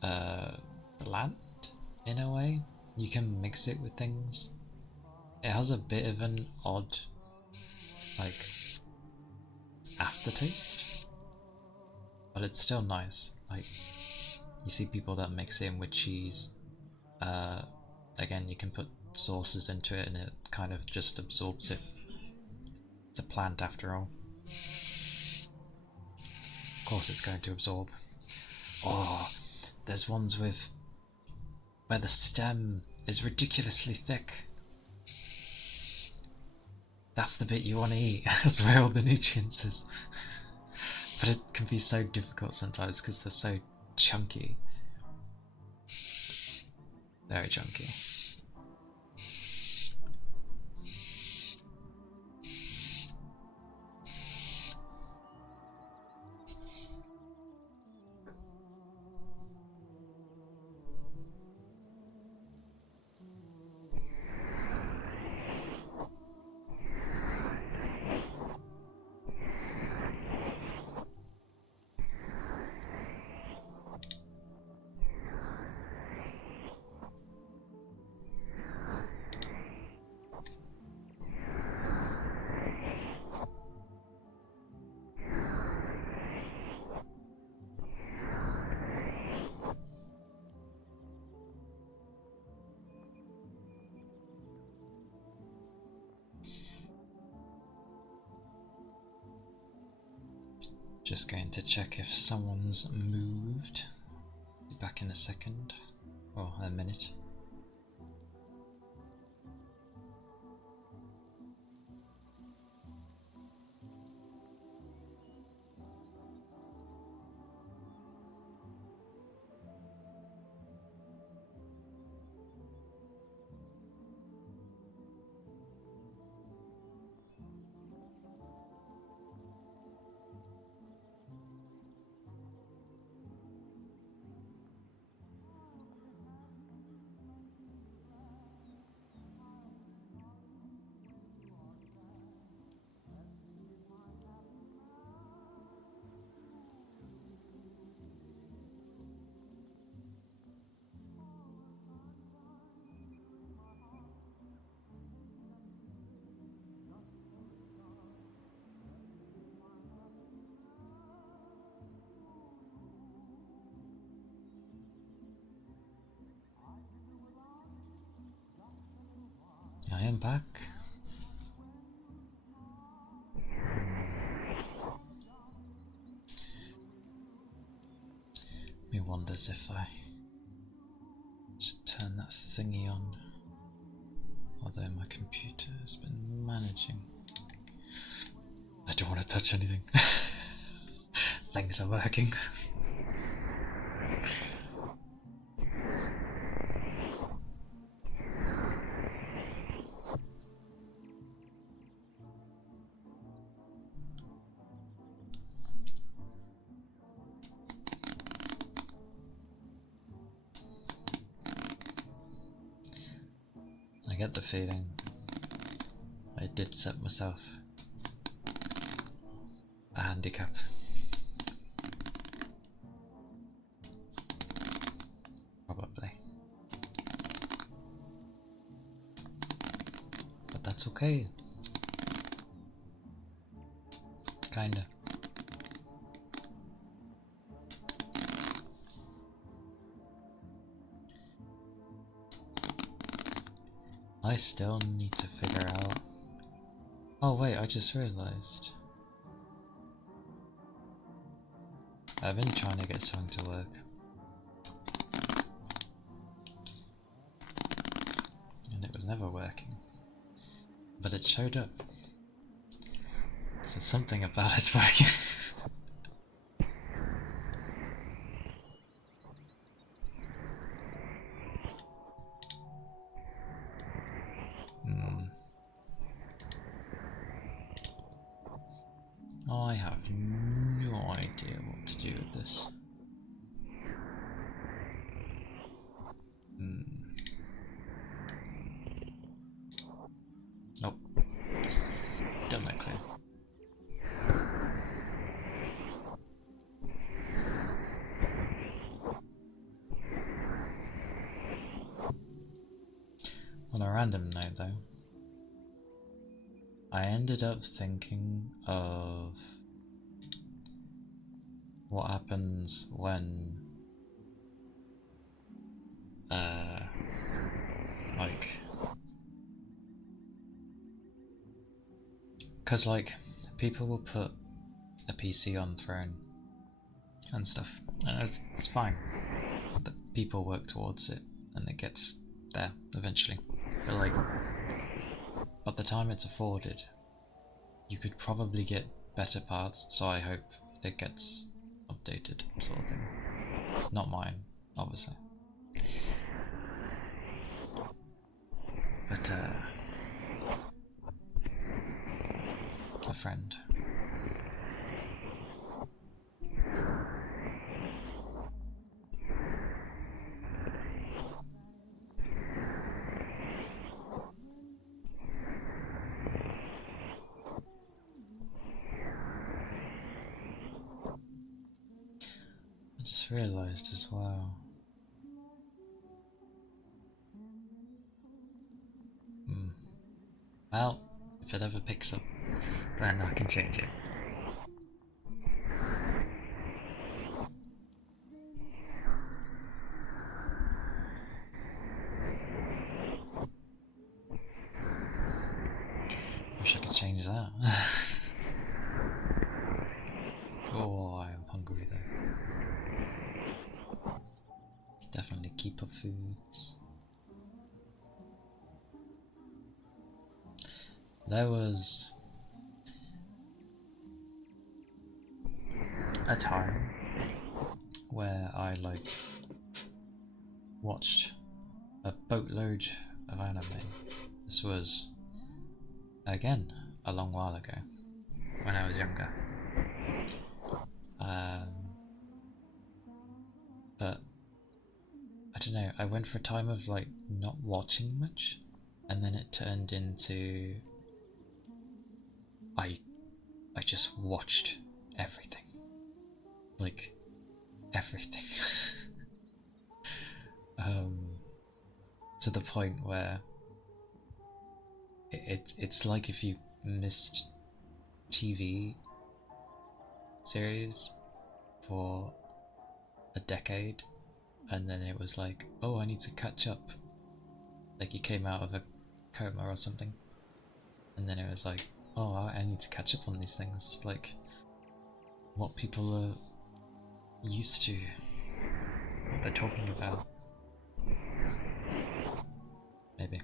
bland in a way, you can mix it with things. It has a bit of an odd, like, aftertaste, but it's still nice. Like, you see people that mix it in with cheese. Again, you can put sauces into it and it kind of just absorbs it. It's a plant after all. Of course it's going to absorb. Oh, there's ones with where the stem is ridiculously thick. That's the bit you want to eat. That's where all the nutrients is. But it can be so difficult sometimes because they're so chunky. Very chunky. Just going to check if someone's moved. Be back in a second, or a minute. I am back. Me wonders if I should turn that thingy on. although my computer has been managing. I don't want to touch anything. Things are working. I get the feeling I did set myself a handicap. Probably. But that's okay. Kinda. I still need to figure out... Oh wait, I just realised. I've been trying to get something to work. And it was never working. But it showed up. So something about it's working. I have no idea what to do with this. Nope. Still not clear. On a random note though, I ended up thinking of what happens when because like people will put a PC on Throne and stuff, and it's fine. The people work towards it, and it gets there eventually. But like, by the time it's afforded, you could probably get better parts. So I hope it gets updated, sort of thing. Not mine, obviously. But a friend. I just realised as well. Well, if it ever picks up, then I can change it. Wish I could change that. Oh, I'm hungry though. Definitely keep up foods. There was a time where I like watched a boatload of anime. This was again a long while ago when I was younger. But I don't know, I went for a time of like not watching much, and then it turned into I just watched everything. Like everything. To the point where it's like if you missed TV series for a decade, and then it was like, oh, I need to catch up. Like you came out of a coma or something, and then it was like, oh, I need to catch up on these things, like what people are used to, what they're talking about. Maybe.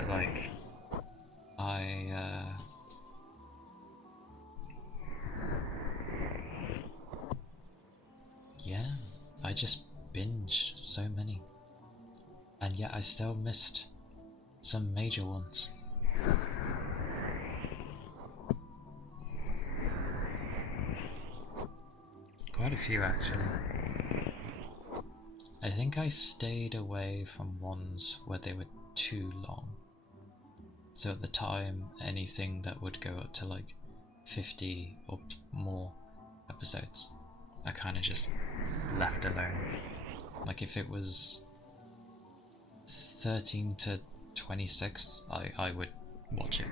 but like, I yeah, I just binged so many, and yet I still missed some major ones. Quite a few actually. I think I stayed away from ones where they were too long. So at the time, anything that would go up to like 50 or more episodes, I kind of just left alone. Like if it was 13 to 26, I would watch it.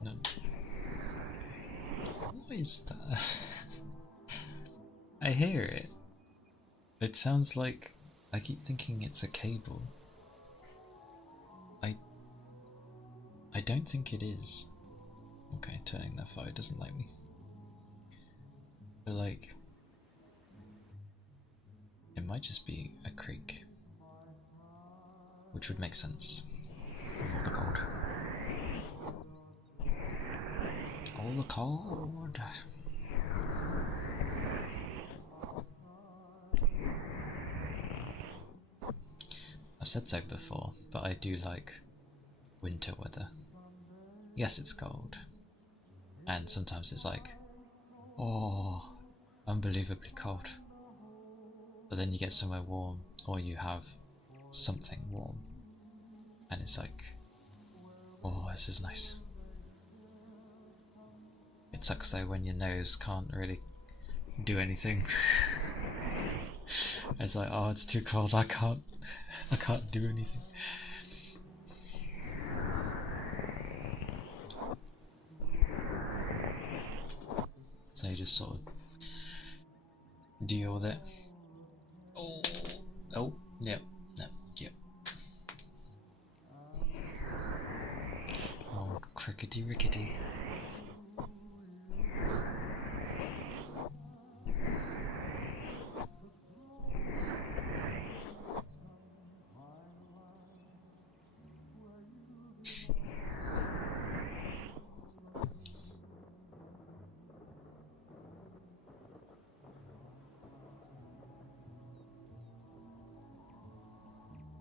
No. What is that? I hear it. It sounds like I keep thinking it's a cable. I don't think it is. Okay, turning that fire doesn't like me. But like, it might just be a creek, which would make sense. All the gold. All the gold. I've said so before, but I do like winter weather. Yes, it's cold, and sometimes it's like, oh, unbelievably cold. But then you get somewhere warm, or you have something warm, and it's like, oh, this is nice. It sucks though when your nose can't really do anything. It's like, oh, it's too cold, I can't do anything. So you just sort of deal with it. Oh, yep. Oh, crickety rickety.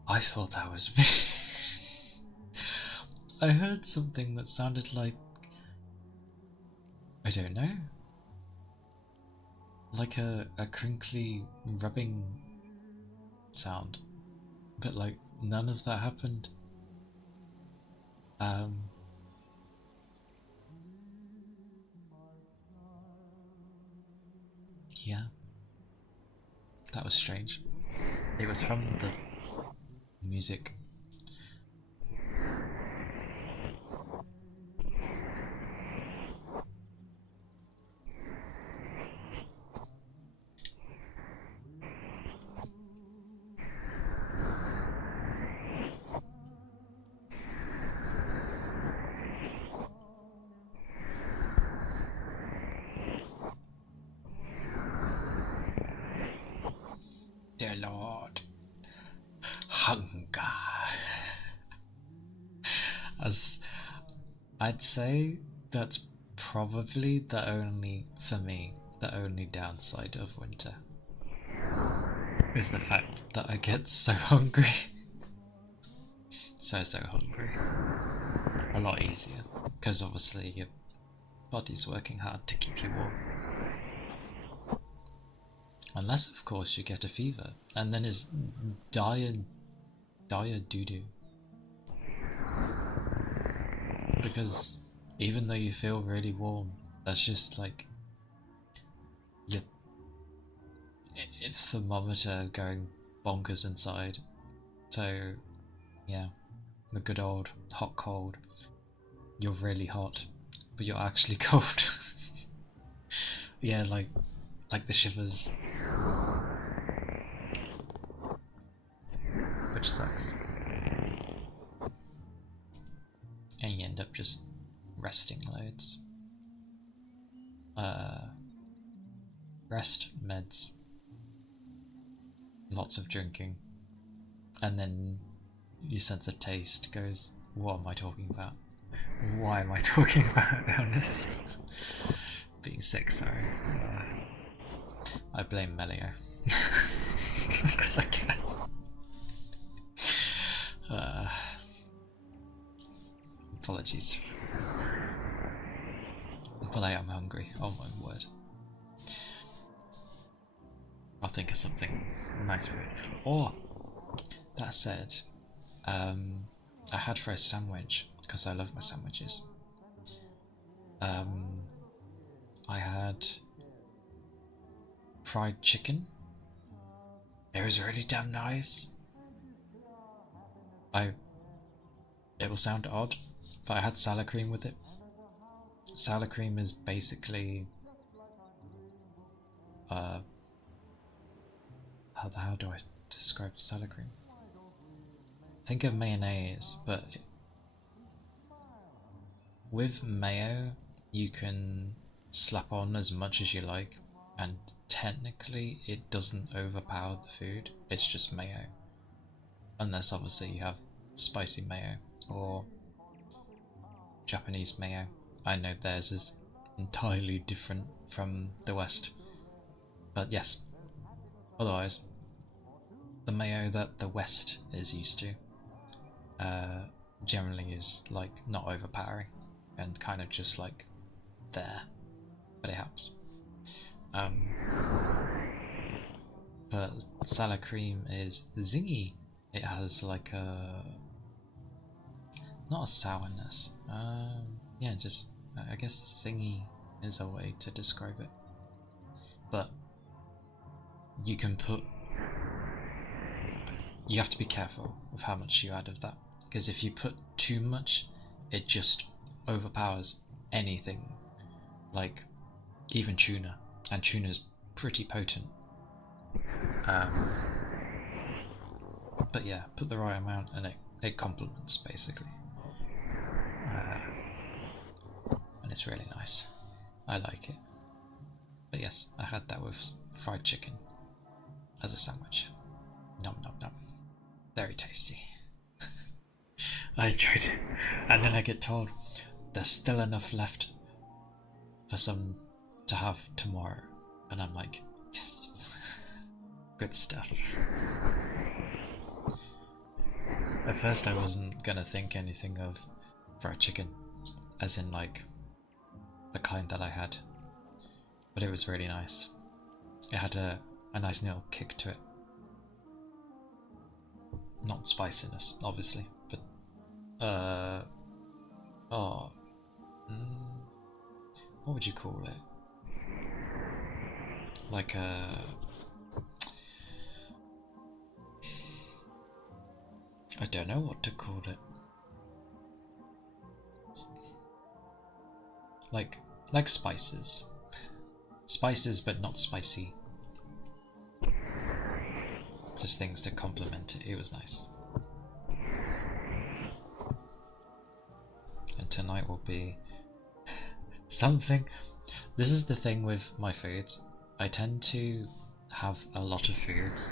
I thought that was me. I heard something that sounded like, I don't know, like a crinkly rubbing sound, but like none of that happened. Yeah, that was strange. It was from the music. lord. Hunger. As I'd say that's probably the only, for me, the only downside of winter. Is the fact that I get so hungry. So hungry. A lot easier. Because obviously your body's working hard to keep you warm. Unless, of course, you get a fever, and then it's dire doo-doo. Because even though you feel really warm, that's just like your thermometer going bonkers inside. So, yeah, the good old hot cold. You're really hot, but you're actually cold. Yeah, like the shivers. Which sucks. And you end up just resting loads. Rest, meds, lots of drinking, and then your sense of taste goes, what am I talking about? Why am I talking about illness? Being sick, sorry. I blame Melio. Because I can. Apologies. But I am hungry, oh my word. I'll think of something nice for it. Or, that said, I had for a sandwich, because I love my sandwiches. I had fried chicken. It was really damn nice. It will sound odd, but I had sour cream with it. Sour cream is basically how do I describe sour cream? Think of mayonnaise, but with mayo you can slap on as much as you like, and technically it doesn't overpower the food, it's just mayo. Unless obviously you have spicy mayo or Japanese mayo. I know theirs is entirely different from the West. But yes, otherwise, the mayo that the West is used to generally is like not overpowering and kind of just like there, but it helps. But sour cream is zingy. It has like a not a sourness. Yeah, just I guess zingy is a way to describe it. But you have to be careful with how much you add of that, because if you put too much, it just overpowers anything, like even tuna, and tuna's pretty potent. But yeah, put the right amount and it complements basically. And it's really nice. I like it. But yes, I had that with fried chicken as a sandwich. Nom nom nom. Very tasty. I enjoyed it. And then I get told there's still enough left for some to have tomorrow. And I'm like, yes. Good stuff. At first I wasn't gonna think anything of fried chicken, as in like the kind that I had. But it was really nice. It had a nice little kick to it. Not spiciness, obviously, but what would you call it? Like I don't know what to call it. Like spices. Spices, but not spicy. Just things to complement it. It was nice. And tonight will be something. This is the thing with my foods. I tend to have a lot of foods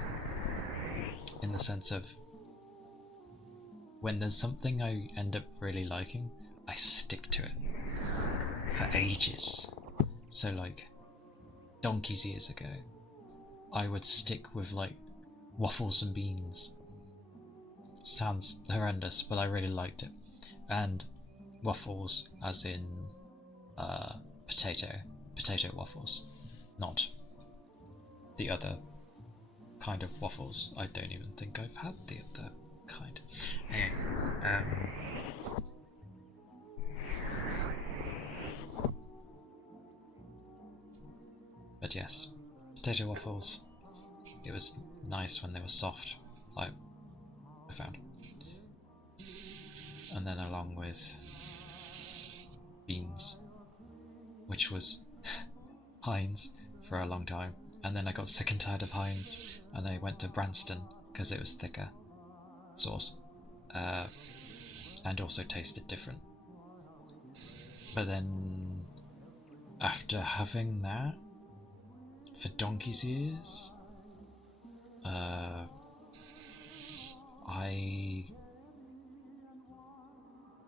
the sense of when there's something I end up really liking, I stick to it for ages. So like donkey's years ago, I would stick with like waffles and beans. Sounds horrendous, but I really liked it. And waffles as in potato waffles, not the other kind of waffles. I don't even think I've had the other kind. Anyway, but yes, potato waffles. It was nice when they were soft, like I found. And then along with beans, which was Heinz for a long time. And then I got sick and tired of Heinz, and I went to Branston because it was thicker sauce, and also tasted different. But then after having that for donkey's ears, I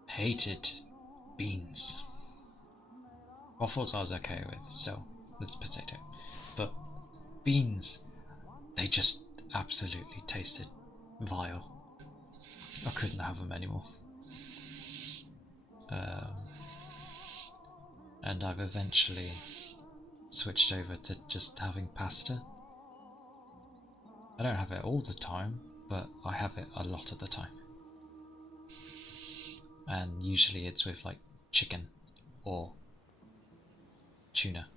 hated beans. Waffles I was okay with, so it's potato. But beans, they just absolutely tasted vile. I couldn't have them anymore. And I've eventually switched over to just having pasta. I don't have it all the time, but I have it a lot of the time. And usually it's with like chicken or tuna.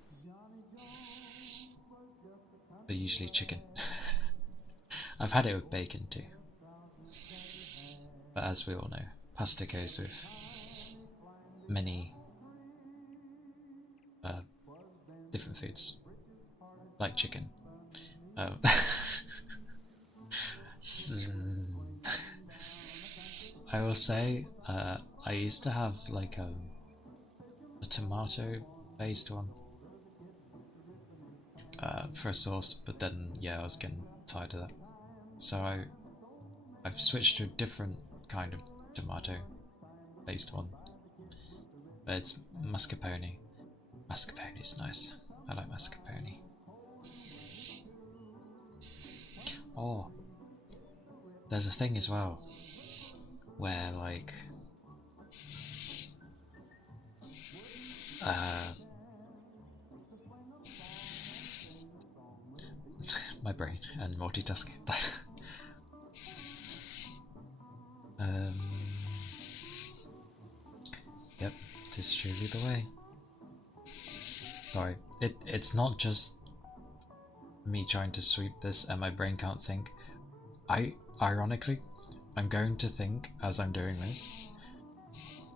But usually chicken. I've had it with bacon too. But as we all know, pasta goes with many different foods, like chicken. I will say, I used to have like a tomato-based one for a sauce, but then yeah, I was getting tired of that, so I've switched to a different kind of tomato-based one. But it's mascarpone. Mascarpone is nice. I like mascarpone. Oh, there's a thing as well where like my brain and multitasking. Yep, tis truly the way. Sorry, it's not just me trying to sweep this and my brain can't think. Ironically, I'm going to think as I'm doing this.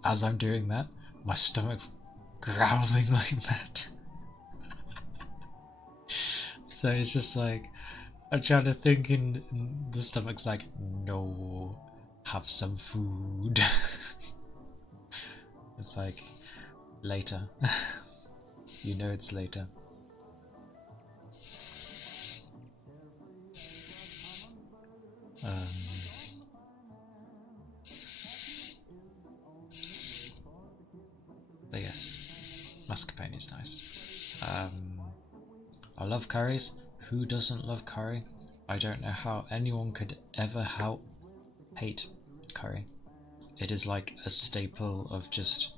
As I'm doing that, my stomach's growling like that. So it's just like, I'm trying to think and the stomach's like, no, have some food. It's like, later. You know it's later. But yes, mascarpone is nice. I love curries. Who doesn't love curry? I don't know how anyone could ever hate curry. It is like a staple of just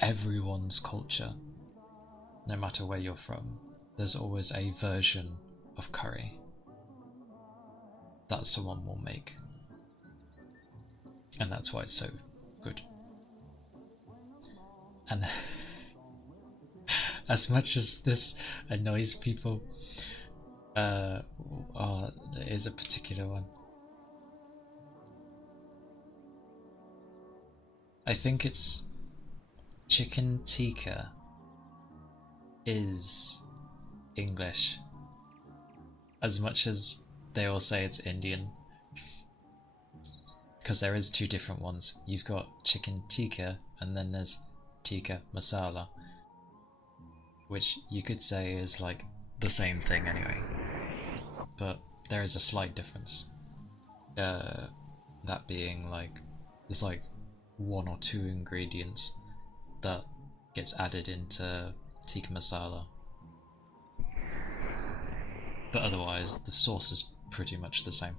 everyone's culture. No matter where you're from, there's always a version of curry that someone will make. And that's why it's so good. And as much as this annoys people, there is a particular one. I think it's chicken tikka is English, as much as they all say it's Indian, because there is two different ones. You've got chicken tikka and then there's tikka masala, which you could say is like the same thing anyway, but there is a slight difference. That being like, there's like 1 or 2 ingredients that gets added into tikka masala, but otherwise the sauce is pretty much the same.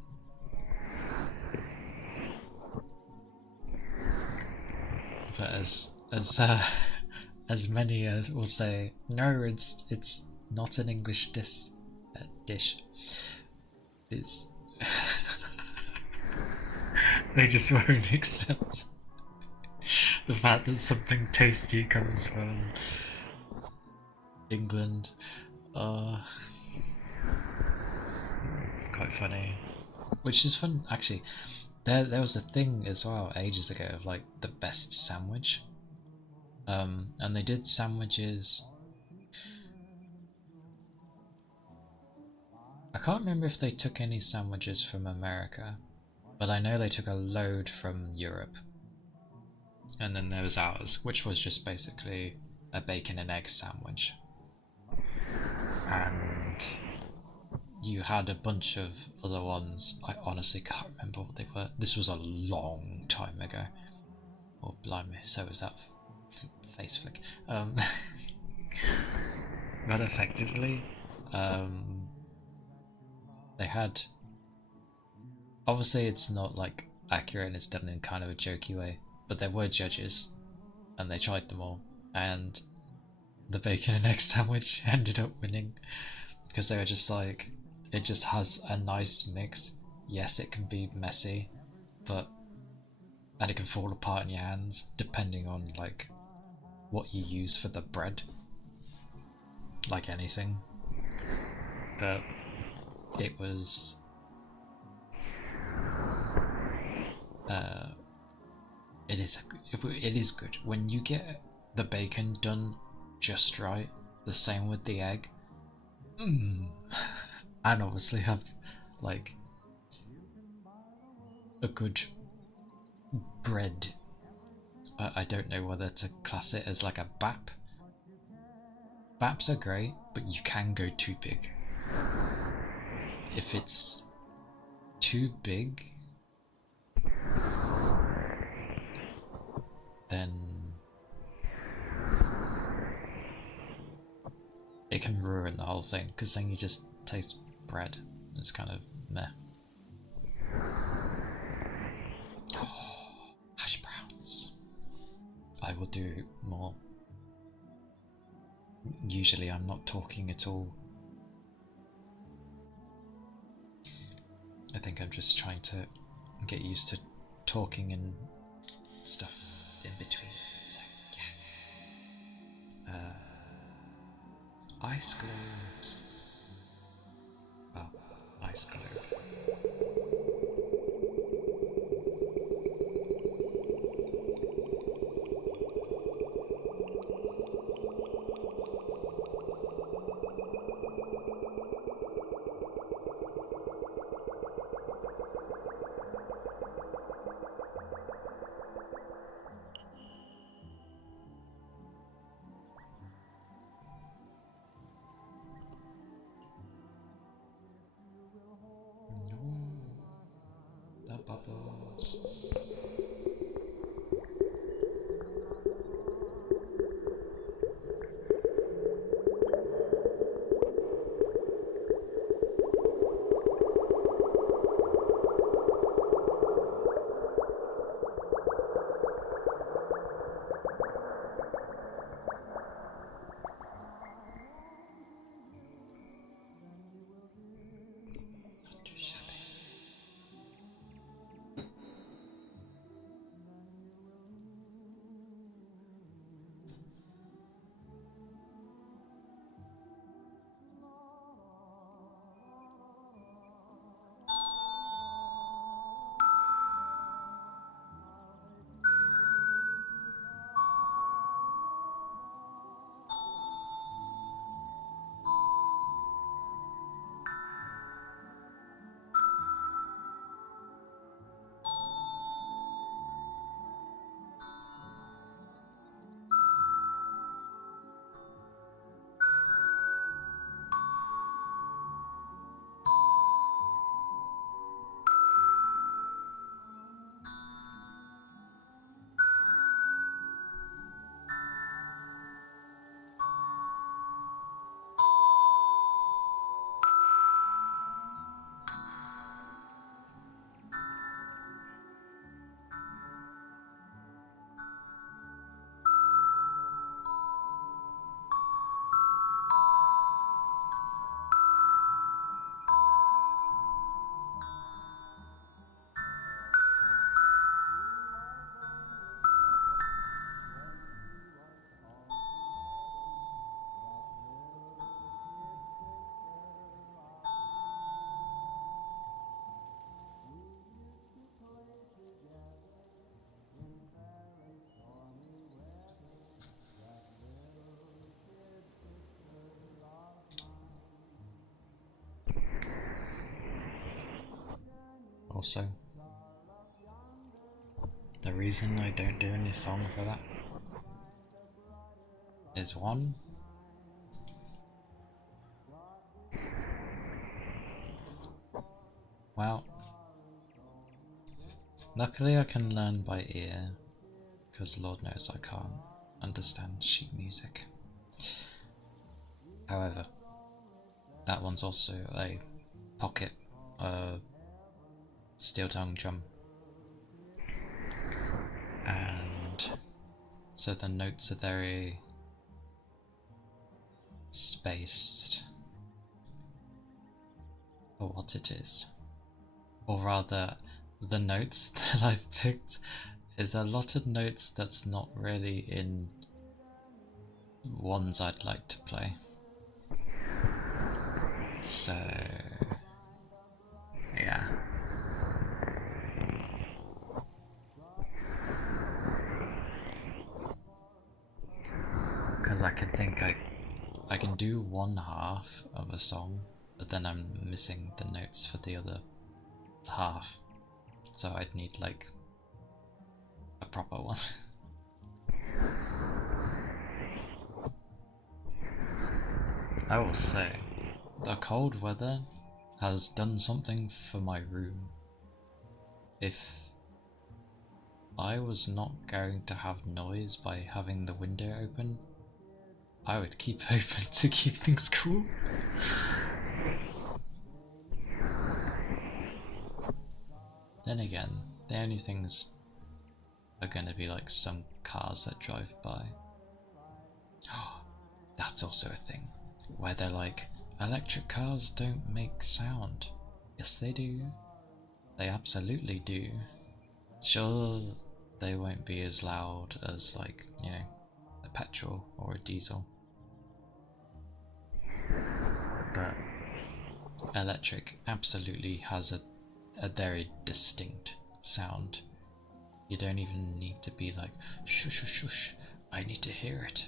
But as many will say, no, it's not an English dish. It's they just won't accept the fact that something tasty comes from England. It's quite funny. Which is fun, actually. There was a thing as well ages ago of like the best sandwich. And they did sandwiches. I can't remember if they took any sandwiches from America, but I know they took a load from Europe. And then there was ours, which was just basically a bacon and egg sandwich. And you had a bunch of other ones. I honestly can't remember what they were. This was a long time ago. Oh, blimey, so was that face flick. But effectively, they had. Obviously, it's not like accurate and it's done in kind of a jokey way, but there were judges, and they tried them all, and the bacon and egg sandwich ended up winning because they were just like, it just has a nice mix. Yes, it can be messy, and it can fall apart in your hands depending on like what you use for the bread, like anything. But it was it is good when you get the bacon done just right. The same with the egg. And obviously have like a good bread. I don't know whether to class it as like a bap. Baps are great, but you can go too big. If it's too big, then it can ruin the whole thing, because then you just taste bread. It's kind of meh. Oh, hash browns. I will do more. Usually I'm not talking at all. I think I'm just trying to get used to talking and stuff in between. So, yeah. Ice globes. Well, ice globe. The bubbles. Not too shabby. also. The reason I don't do any song for that is one, well, luckily I can learn by ear, because Lord knows I can't understand sheet music. However, that one's also a pocket steel tongue drum, and so the notes are very spaced for what it is. Or rather, the notes that I've picked is a lot of notes that's not really in ones I'd like to play. So, yeah. Because I can think I can do one half of a song, but then I'm missing the notes for the other half. So I'd need like a proper one. I will say, the cold weather has done something for my room. If I was not going to have noise by having the window open, I would keep open to keep things cool. Then again, the only things are gonna be like some cars that drive by. That's also a thing, where they're like, electric cars don't make sound. Yes they do. They absolutely do. Sure, they won't be as loud as, like, you know, a petrol or a diesel. But electric absolutely has a very distinct sound. You don't even need to be like, shush shush shush, I need to hear it.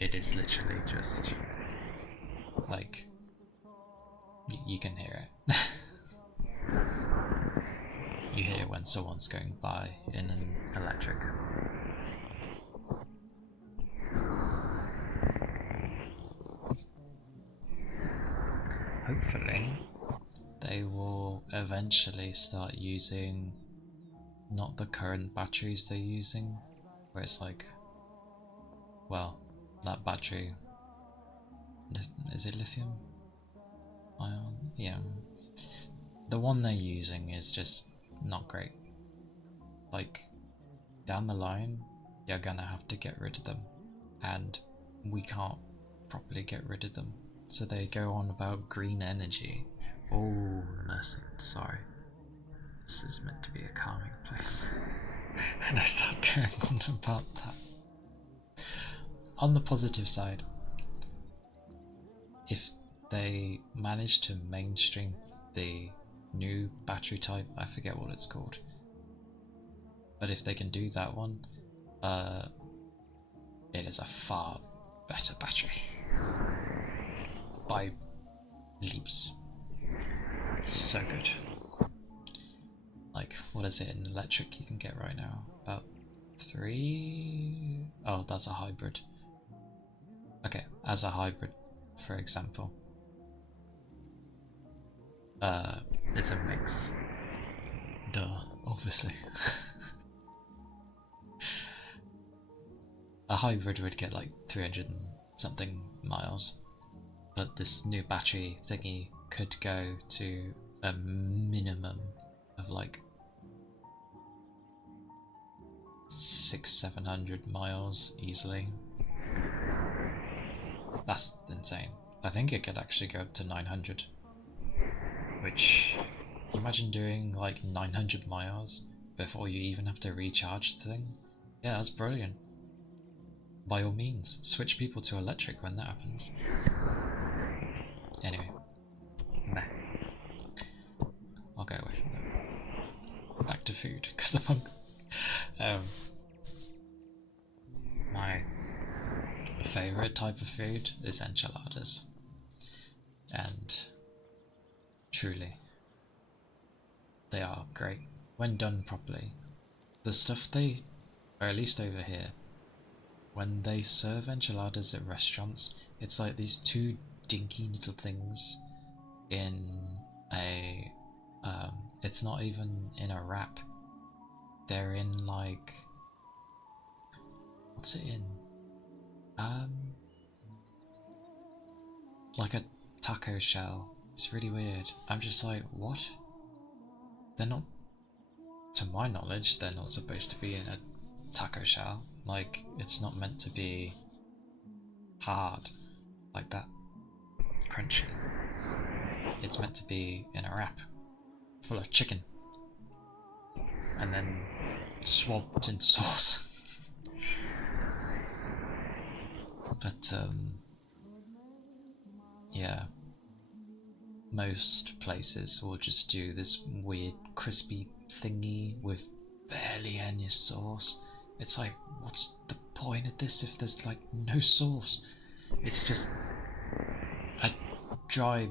It is literally just like, you can hear it. You hear when someone's going by in an electric. Hopefully, they will eventually start using not the current batteries they're using, where it's like, well, that battery, is it lithium ion? Yeah. The one they're using is just not great. Like, down the line, you're gonna have to get rid of them, and we can't properly get rid of them. So they go on about green energy. Oh, mercy, sorry. This is meant to be a calming place. And I start going on about that. On the positive side, if they manage to mainstream the new battery type, I forget what it's called, but if they can do that one, it is a far better battery by leaps. So good. Like, what is it in electric you can get right now? About 3? Oh, that's a hybrid. Okay, as a hybrid, for example, it's a mix. Duh, obviously. A hybrid would get like 300 and something miles, but this new battery thingy could go to a minimum of like 600-700 miles easily. That's insane. I think it could actually go up to 900, which, imagine doing like 900 miles before you even have to recharge the thing. Yeah, that's brilliant. By all means, switch people to electric when that happens. Anyway, nah. I'll go away from that. Back to food, because I'm hungry. My favourite type of food is enchiladas. And truly, They are great when done properly. The stuff they, or at least over here, when they serve enchiladas at restaurants, it's like these two dinky little things in a it's not even in a wrap. They're in like, what's it in? Like a taco shell. It's really weird. I'm just like, what? They're not, to my knowledge, they're not supposed to be in a taco shell. Like, it's not meant to be hard like that, crunchy. It's meant to be in a wrap full of chicken and then swabbed in sauce. But yeah, most places will just do this weird crispy thingy with barely any sauce. It's like, what's the point of this if there's like no sauce? It's just a dry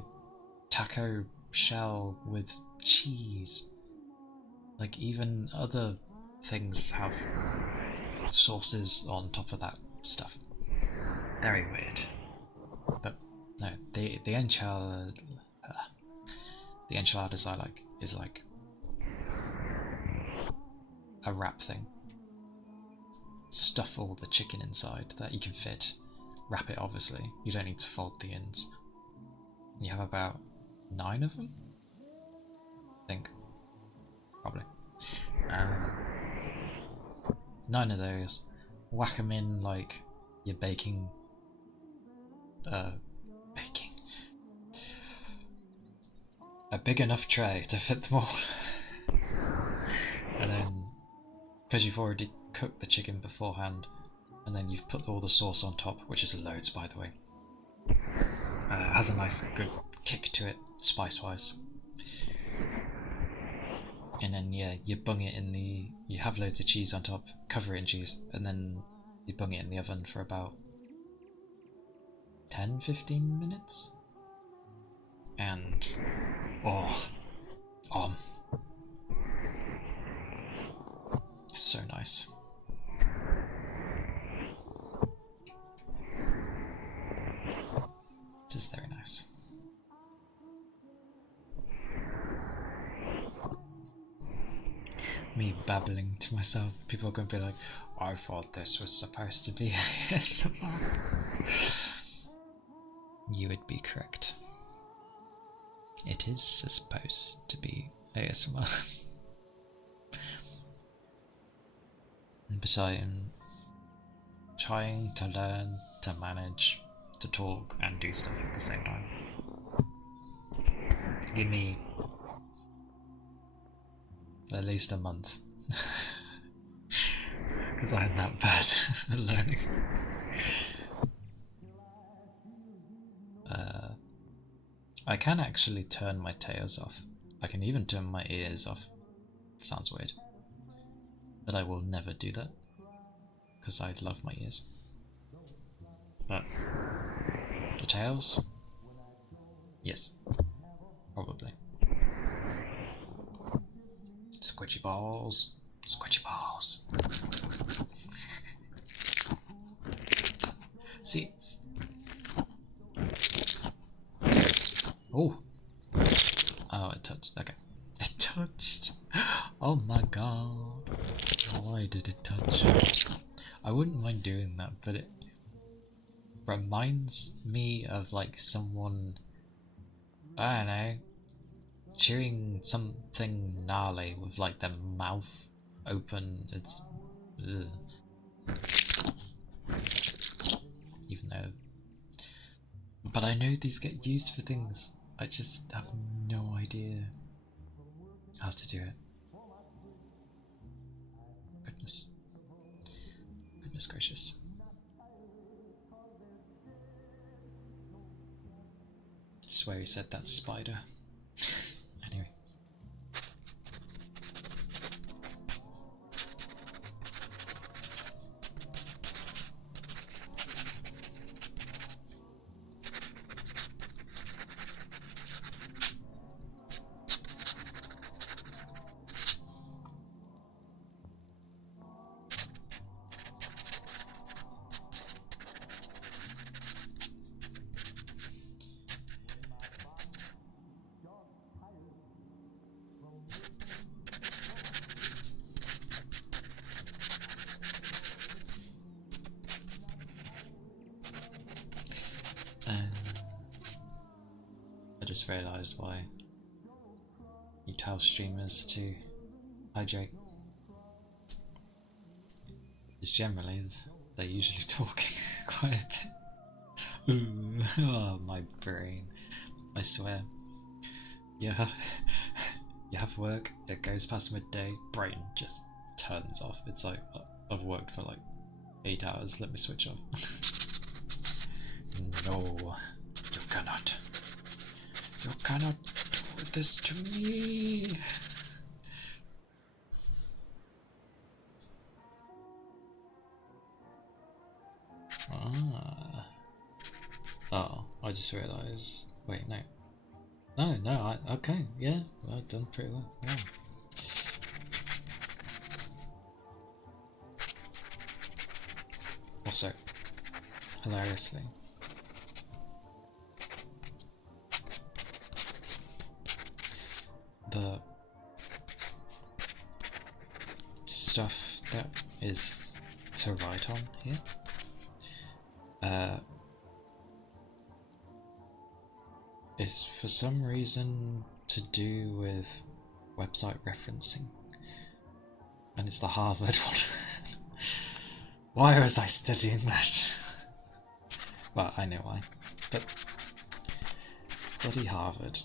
taco shell with cheese. Like, even other things have sauces on top of that stuff. Very weird. But no, the enchiladas I like is like a wrap thing. Stuff all the chicken inside that you can fit. Wrap it, obviously. You don't need to fold the ends. You have about 9 of them? I think. Probably. 9 of those. Whack them in like you're baking. A big enough tray to fit them all. And then, because you've already cooked the chicken beforehand, and then you've put all the sauce on top, which is loads, by the way. It has a nice, good kick to it, spice-wise. And then, yeah, you bung it in the... You have loads of cheese on top, cover it in cheese, and then you bung it in the oven for about 10-15 minutes. And... so nice. It is very nice. Me babbling to myself, people are going to be like, I thought this was supposed to be ASMR. You would be correct. It is supposed to be ASMR. But I am trying to learn to manage to talk and do stuff at the same time. Give me at least a month. Because I'm that bad at learning. I can actually turn my tails off. I can even turn my ears off. Sounds weird. But I will never do that. Because I love my ears. But the tails? Yes. Probably. Squidgy balls. Squidgy balls. See? Oh! Oh, it touched. Okay. It touched. Oh my god. Why did it touch? I wouldn't mind doing that, but it reminds me of like someone, I don't know, chewing something gnarly with like their mouth open. It's ugh. Even though, but I know these get used for things. I just have no idea how to do it. Goodness. Goodness gracious. I swear he said that spider. Anyway. realised why you tell streamers to hydrate. Because generally they're usually talking quite a bit. Ooh, oh, my brain. I swear. Yeah, you have work, it goes past midday, brain just turns off. It's like, I've worked for like 8 hours, let me switch off. No, you cannot. You cannot do this to me. Ah. Oh, I just realised. Wait, no. No, okay, yeah, well, I've done pretty well, yeah. Also, hilariously, the stuff that is to write on here is for some reason to do with website referencing, and it's the Harvard one. Why was I studying that? Well, I know why, but bloody Harvard.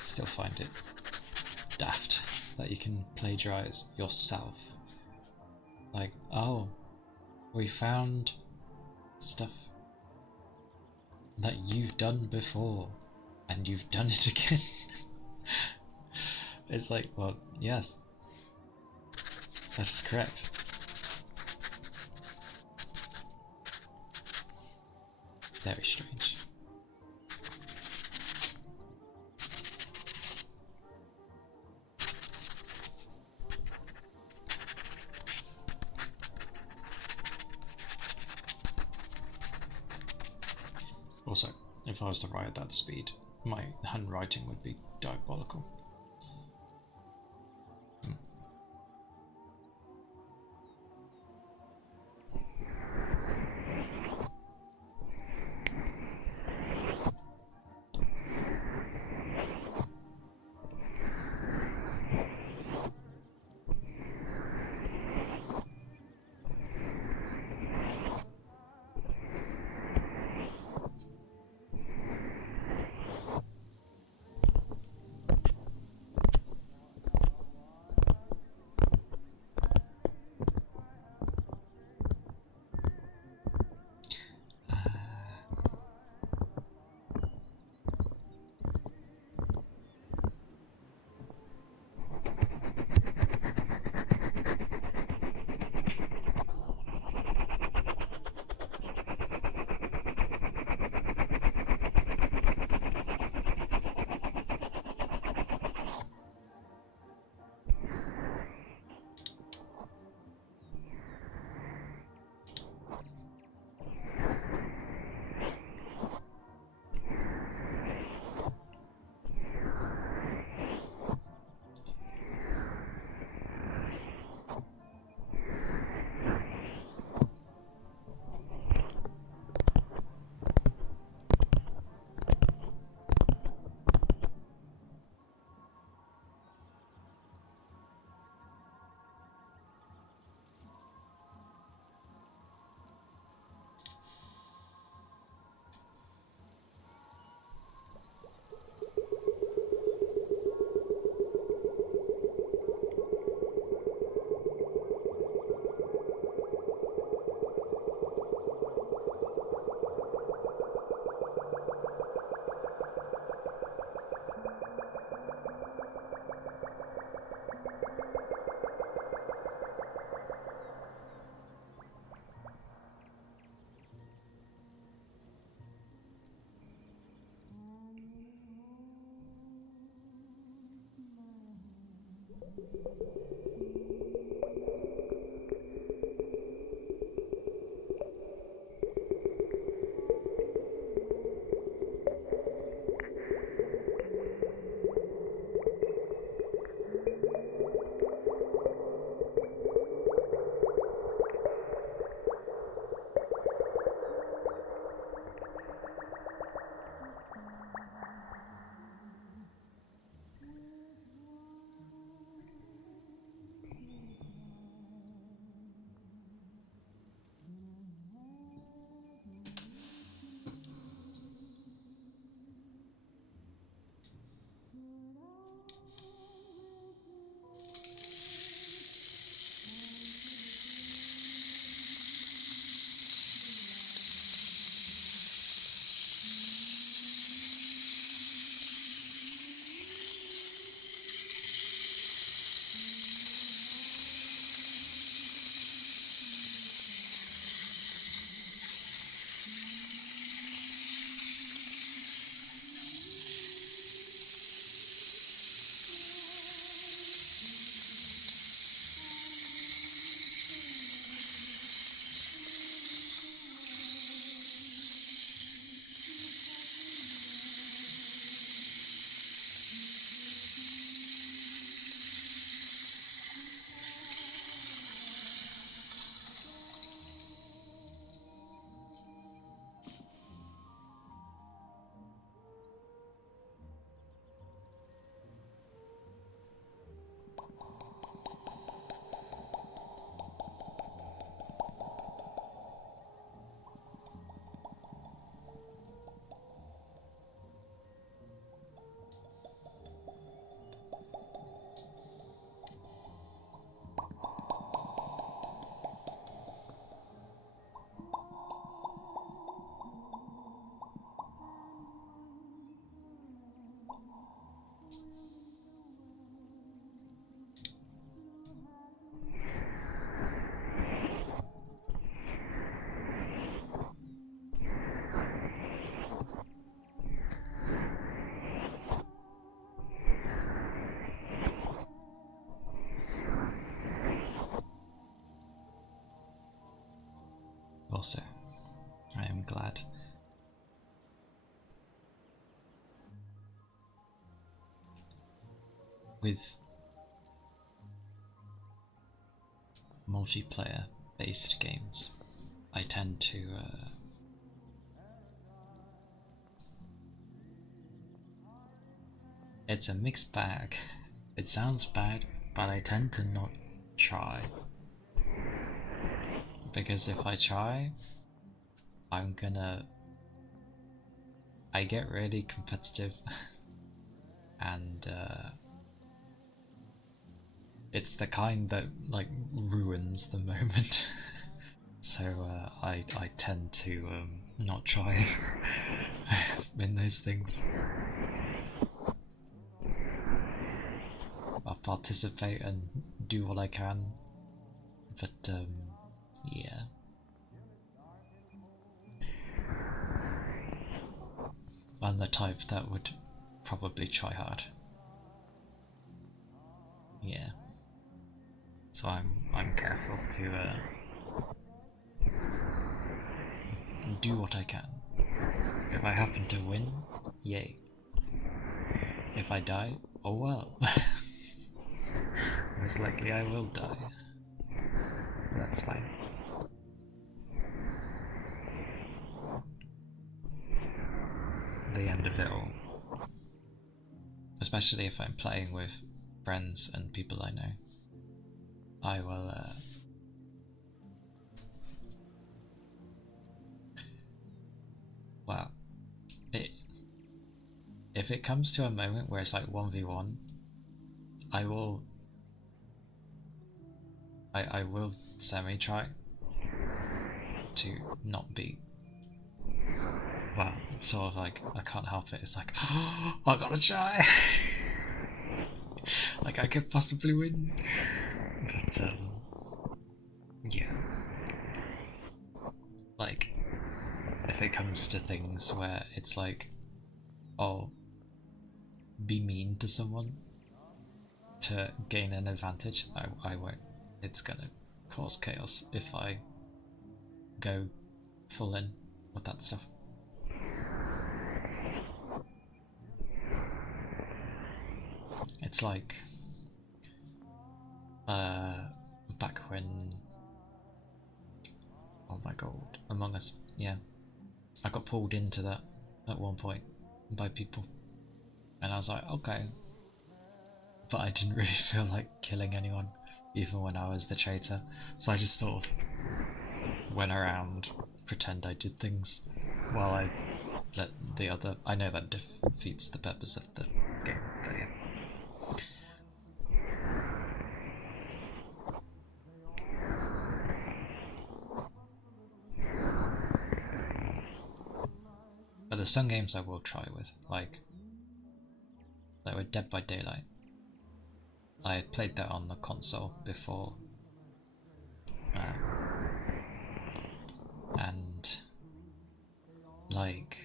Still find it daft that you can plagiarize yourself. Like, oh, we found stuff that you've done before and you've done it again. It's like, well, yes, that is correct. Very strange. Also, if I was to write at that speed, my handwriting would be diabolical. with multiplayer based games, I tend to it's a mixed bag. It sounds bad, but I tend to not try. Because if I try, I get really competitive and it's the kind that like ruins the moment. So I tend to not try in those things. I'll participate and do what I can, but yeah. I'm the type that would probably try hard. Yeah. So I'm careful to do what I can. If I happen to win, yay. If I die, oh well. Most likely I will die. That's fine. The end of it all. Especially if I'm playing with friends and people I know. I will well, if it comes to a moment where it's like 1v1, I will semi-try to not be, well, sort of like, I can't help it, it's like, oh, I gotta try! Like, I could possibly win. But, yeah. Like, if it comes to things where it's like, oh, be mean to someone to gain an advantage, I won't. It's gonna cause chaos if I go full in with that stuff. It's like back when, oh my god, Among Us, yeah. I got pulled into that at one point by people and I was like, okay, but I didn't really feel like killing anyone even when I was the traitor, so I just sort of went around, pretend I did things while I let the other, I know that defeats the purpose of the game, but yeah. But there's some games I will try with, like with Dead by Daylight. I had played that on the console before, and like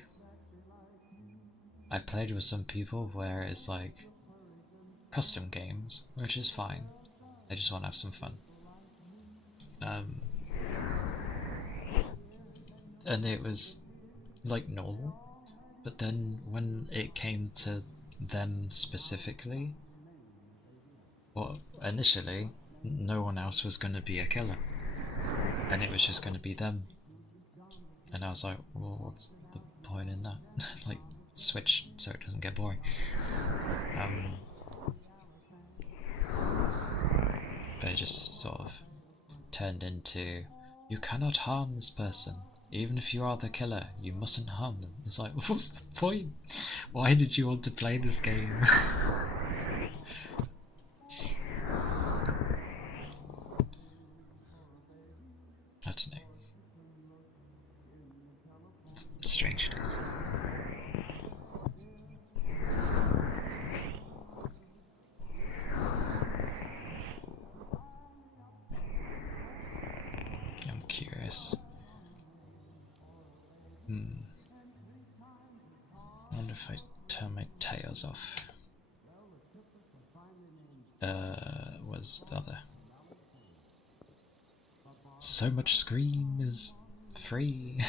I played with some people where it's like custom games, which is fine. I just want to have some fun. And it was like normal, but then when it came to them specifically, well, initially no one else was going to be a killer, and it was just going to be them. And I was like, well, what's the point in that? Like, switch so it doesn't get boring. But it just sort of turned into, you cannot harm this person. Even if you are the killer, you mustn't harm them. It's like, what's the point? Why did you want to play this game? I don't know. Strange days. I'm curious. I wonder if I turn my tails off. Was the other? So much screen is free.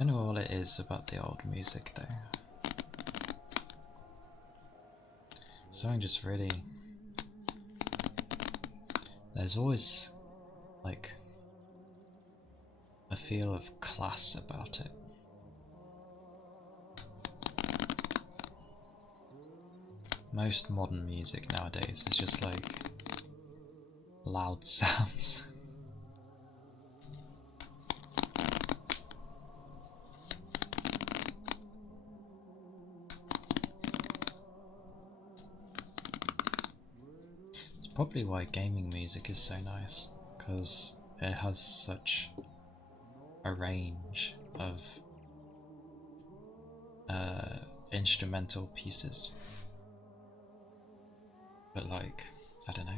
I don't know what it is about the old music though. Something just really... There's always like a feel of class about it. Most modern music nowadays is just like loud sounds. It's probably why gaming music is so nice, because it has such a range of instrumental pieces. But like, I don't know.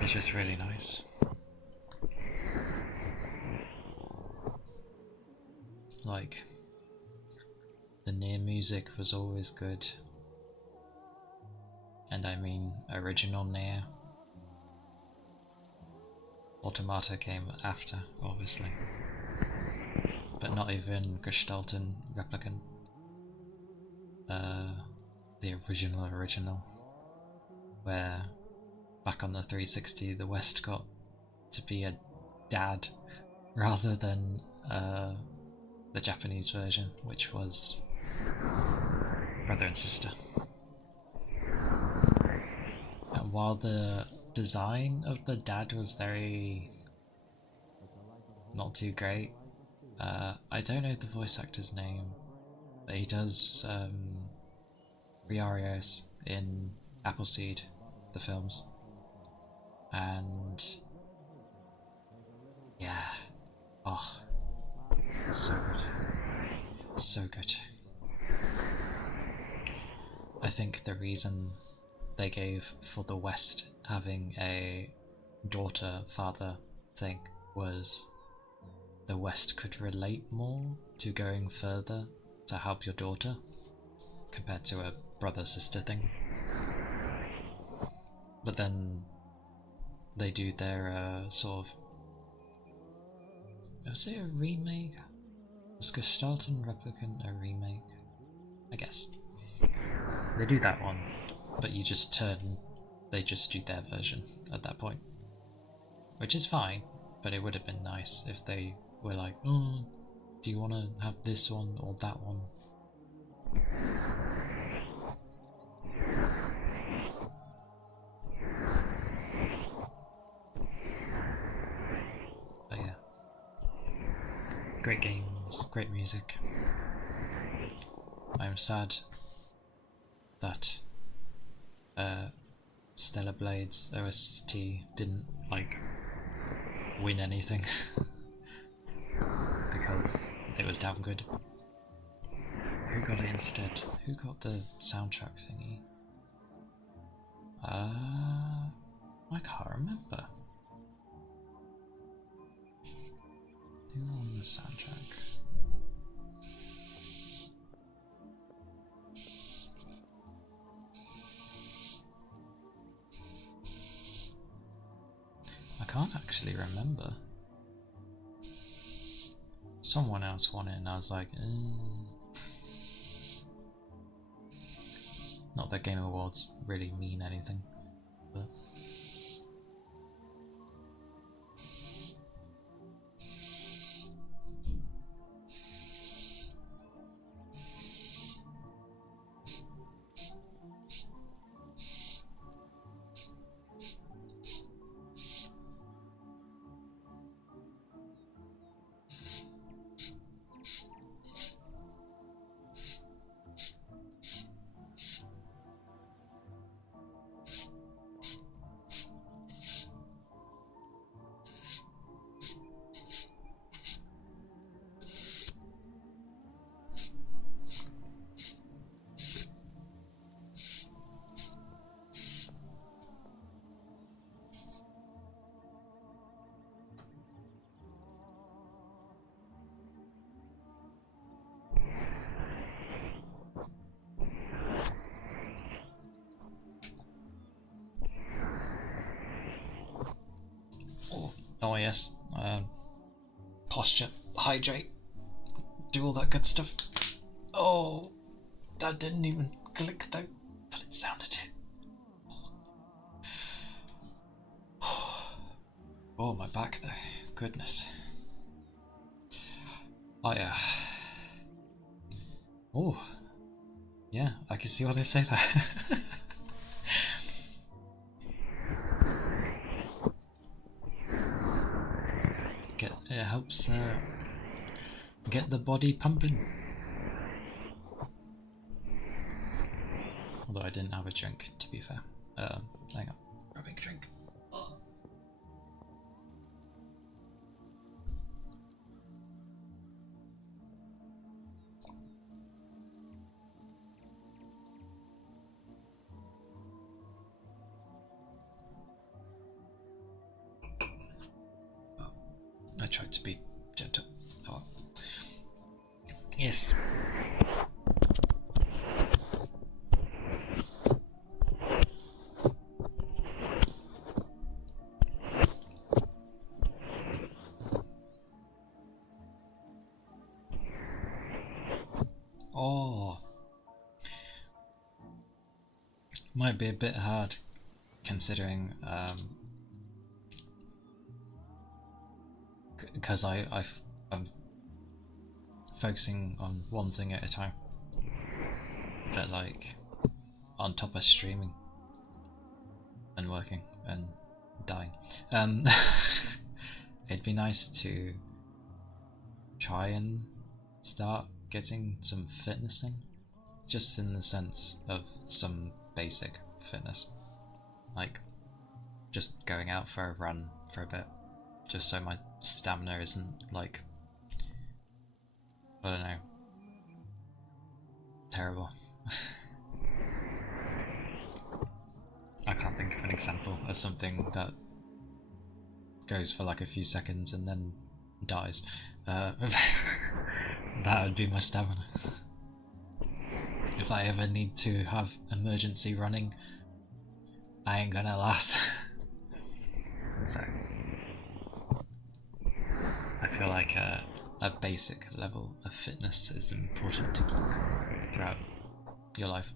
It's just really nice. Like, the Nier music was always good. And I mean original Nier. Automata came after, obviously. But not even Gestalten Replicant. The original. Where, back on the 360, the West got to be a dad rather than the Japanese version, which was brother and sister. And while the design of the dad was very not too great, I don't know the voice actor's name, but he does Riarios in Appleseed, the films, and yeah, oh, so good, so good. I think the reason they gave for the West having a daughter-father thing was the West could relate more to going further to help your daughter compared to a brother-sister thing. But then they do their sort of... Was it a remake? Was Gestalten Replicant a remake? I guess. They do that one, but you just turn... They just do their version at that point. Which is fine, but it would have been nice if they were like, oh, do you want to have this one or that one? But yeah. Great games, great music. I'm sad that Stellar Blade's OST didn't, like, win anything. Because it was damn good. Who got it instead? Who got the soundtrack thingy? I can't remember. Who won the soundtrack? I can't actually remember. Someone else won it and I was like, Not that Game Awards really mean anything, but... Oh yes, posture, hydrate, do all that good stuff. Oh, that didn't even click though, but it sounded it. Oh, my back though, goodness. Oh yeah. Oh, yeah, I can see why they say that. It helps get the body pumping. Although I didn't have a drink, to be fair. Hang on, grabbing a drink. Oh. I tried to be gentle. Oh well. Yes. Oh, might be a bit hard considering because I'm focusing on one thing at a time, but like on top of streaming and working and dying. It'd be nice to try and start getting some fitness in, just in the sense of some basic fitness, like just going out for a run for a bit, just so my stamina isn't like, I don't know, terrible. I can't think of an example of something that goes for like a few seconds and then dies. That would be my stamina. If I ever need to have emergency running, I ain't gonna last. So I feel like a basic level of fitness is important to keep throughout your life.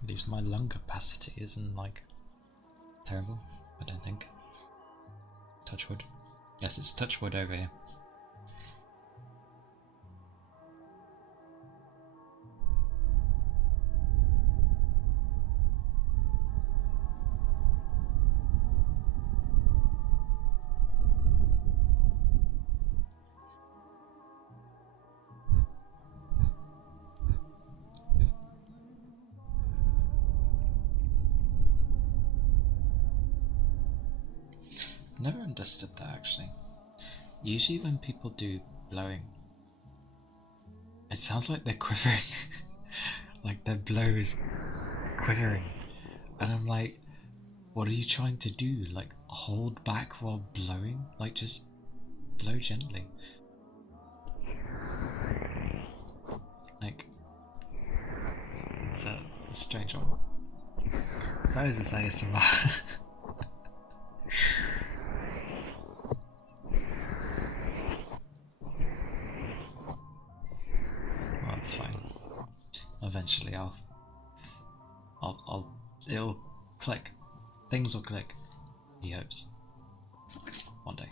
At least my lung capacity isn't like terrible, I don't think. Touch wood. Yes, it's touch wood over here. Never understood that actually. Usually when people do blowing, it sounds like they're quivering. Like their blow is quivering. And I'm like, what are you trying to do? Like hold back while blowing? Like just blow gently. Like, it's a strange one. So is this ASMR? Well, that's fine. Eventually it'll click. Things will click. He hopes. One day.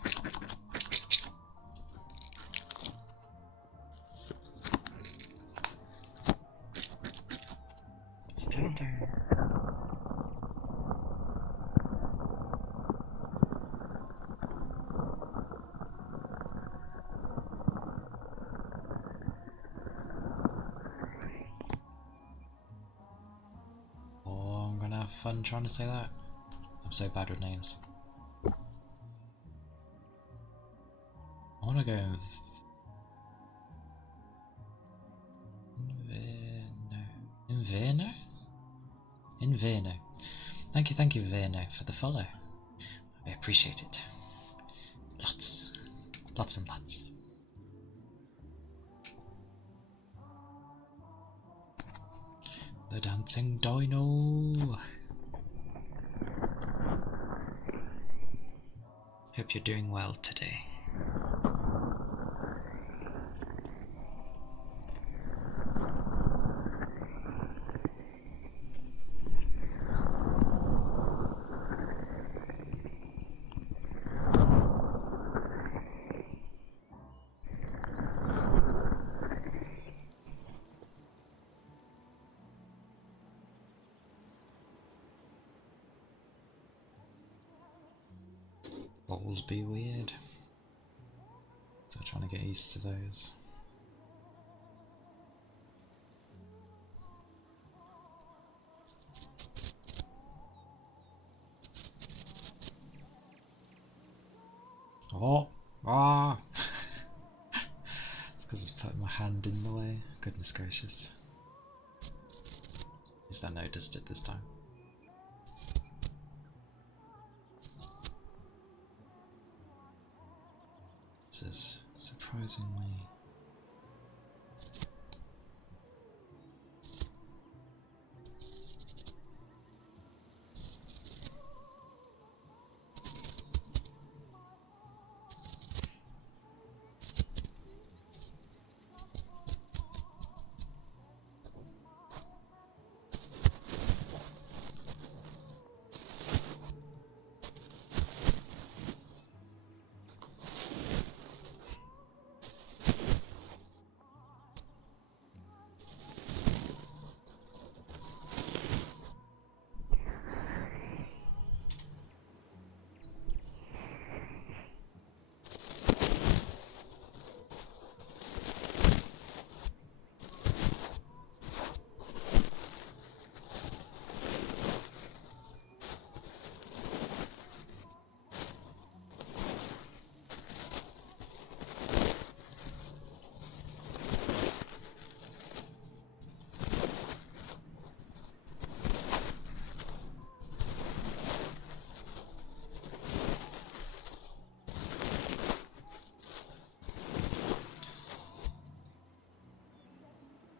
Still there. fun trying to say that. I'm so bad with names. I want to go Inverno? Inverno. Thank you, Inverno, for the follow. I appreciate it. Lots. Lots and lots. The dancing dino! Hope you're doing well today. Balls be weird. So trying to get used to those. Oh! Ah! It's because I was putting my hand in the way. Goodness gracious. At least I noticed it this time. This is surprisingly...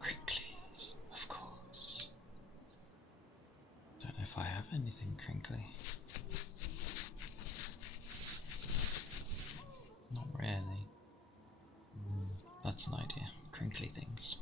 Crinklies, of course. Don't know if I have anything crinkly. Not really. That's an idea. Crinkly things.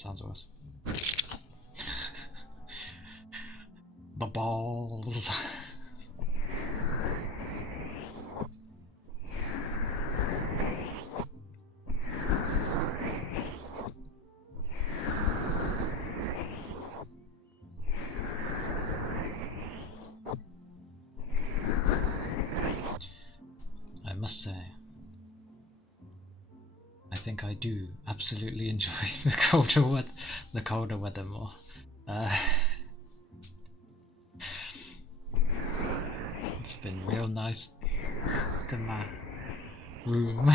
sounds worse. The balls. I must say, I think I do absolutely enjoy the colder weather more. It's been real nice to my room.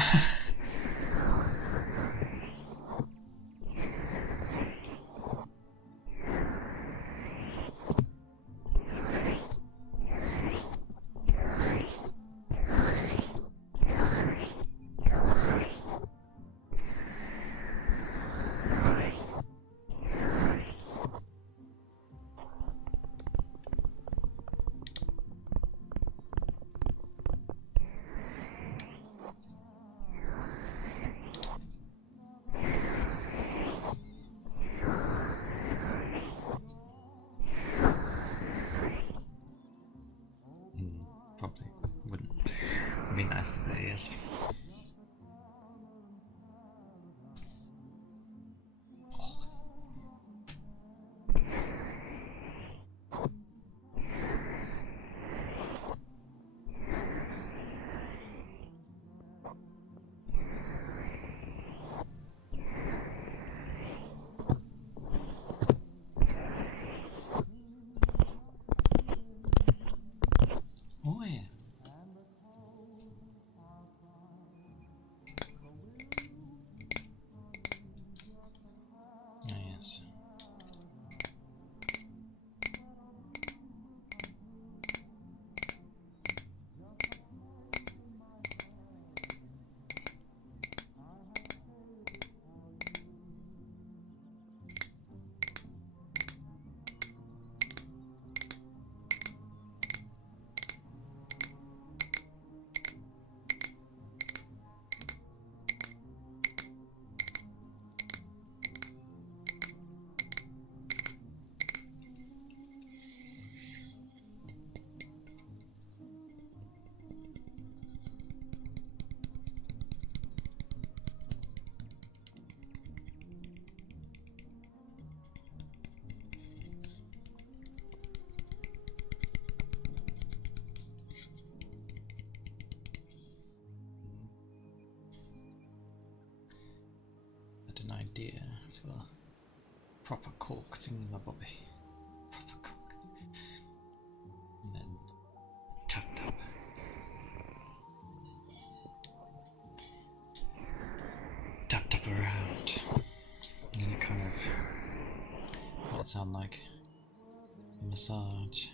Probably wouldn't be nice to the ears. Oh yeah. Oh, yes. An idea for proper cork thingamabobby. Proper cork. And then tap tap. Tap tap around. And then it kind of might sound like a massage.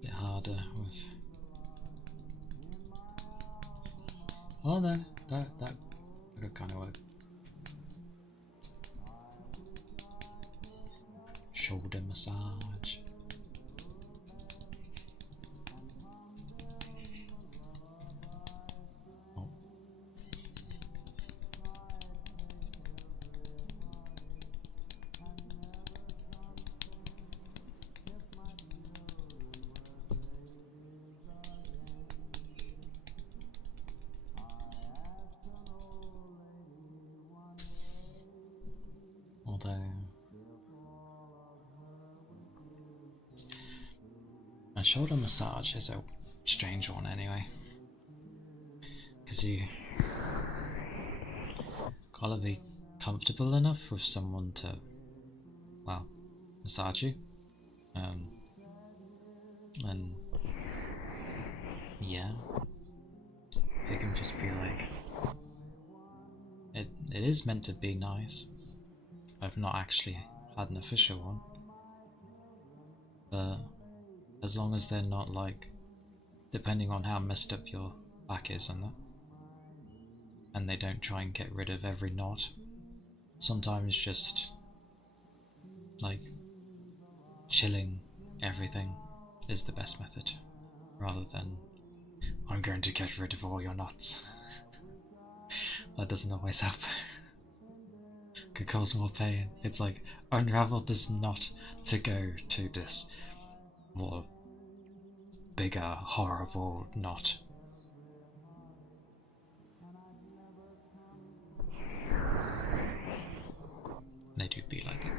Bit harder with. Oh no, that could kind of work. Shoulder massage. Oh. Although a shoulder massage is a strange one anyway, because you gotta be comfortable enough with someone to, well, massage you, and yeah, it can just be like, it is meant to be nice. I've not actually had an official one, but as long as they're not like, depending on how messed up your back is and that, and they don't try and get rid of every knot, sometimes just like chilling everything is the best method, rather than I'm going to get rid of all your knots. That doesn't always help. Could cause more pain. It's like, unravel this knot to go to this more bigger, horrible knot. They do be like that.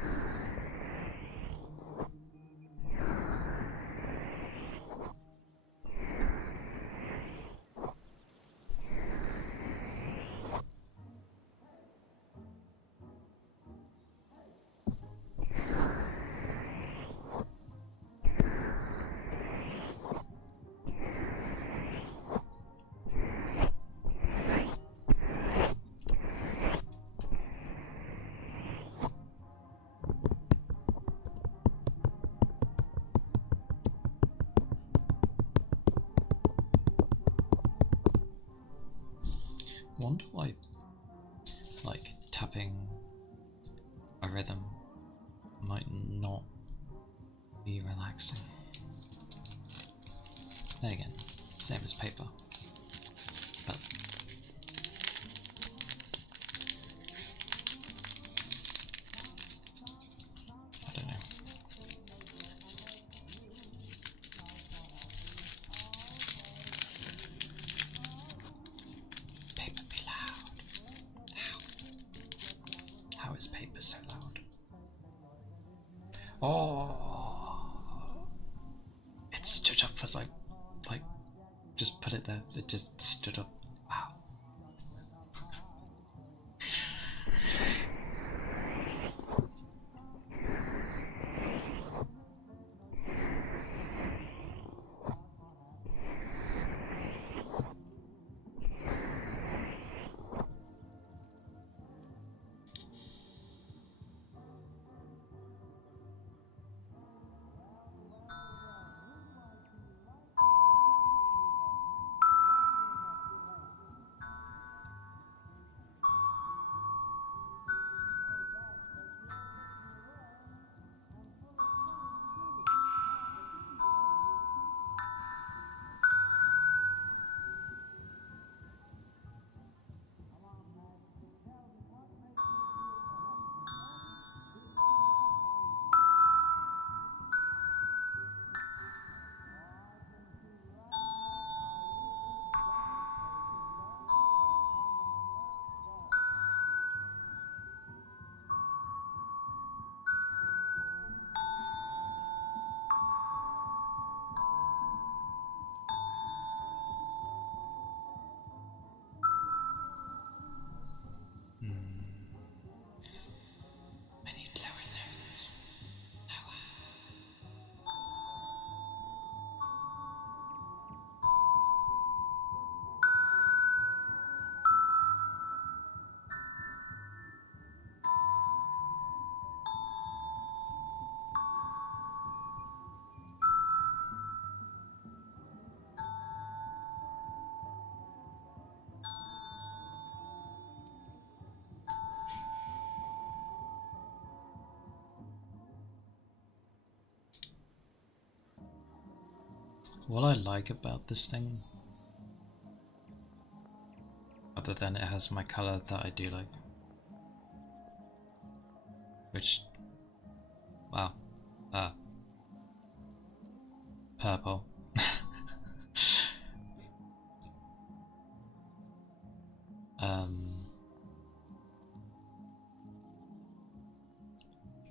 Wonder why, like, tapping a rhythm might not be relaxing. Then again, same as paper. But I don't know. Paper be loud. How is paper so loud? Oh! It stood up as I, like, just put it there. It just stood up. Wow. I need lower notes. Lower. What I like about this thing, other than it has my color that I do like, which, wow, purple.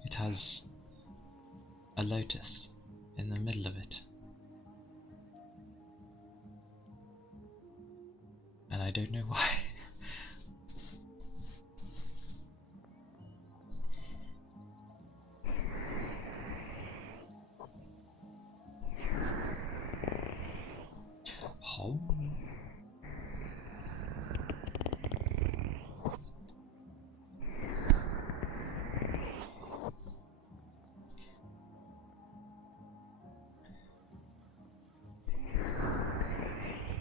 It has a lotus in the middle of it. And I don't know why. Oh.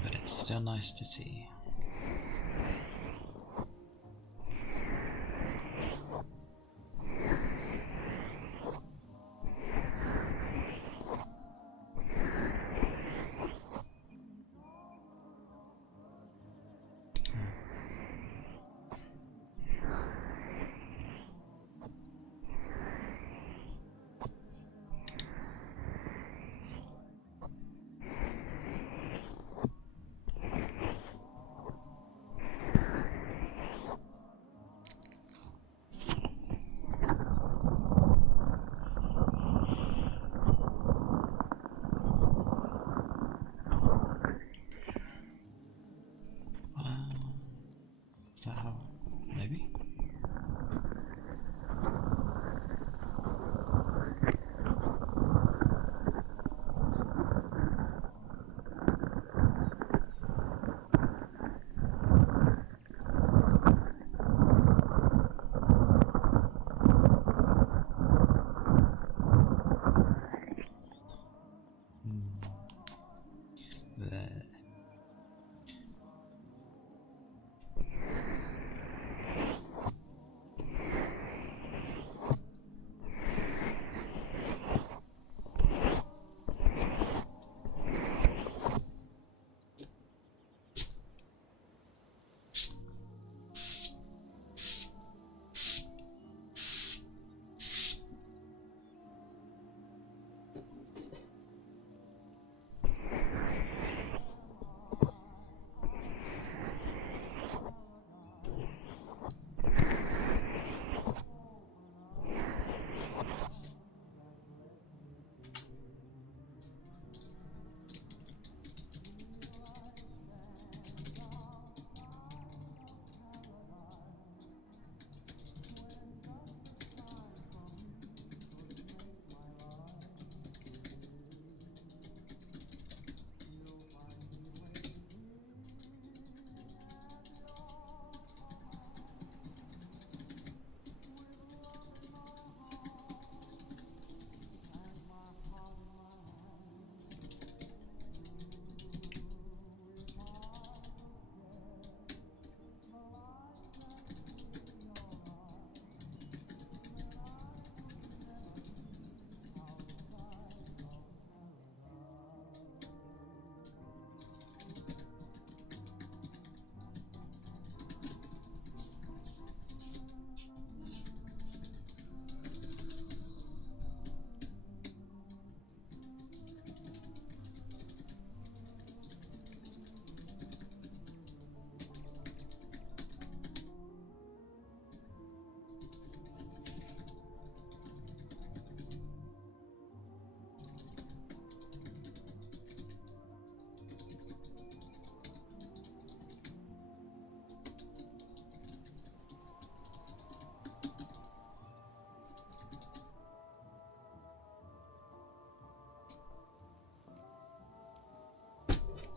But it's still nice to see.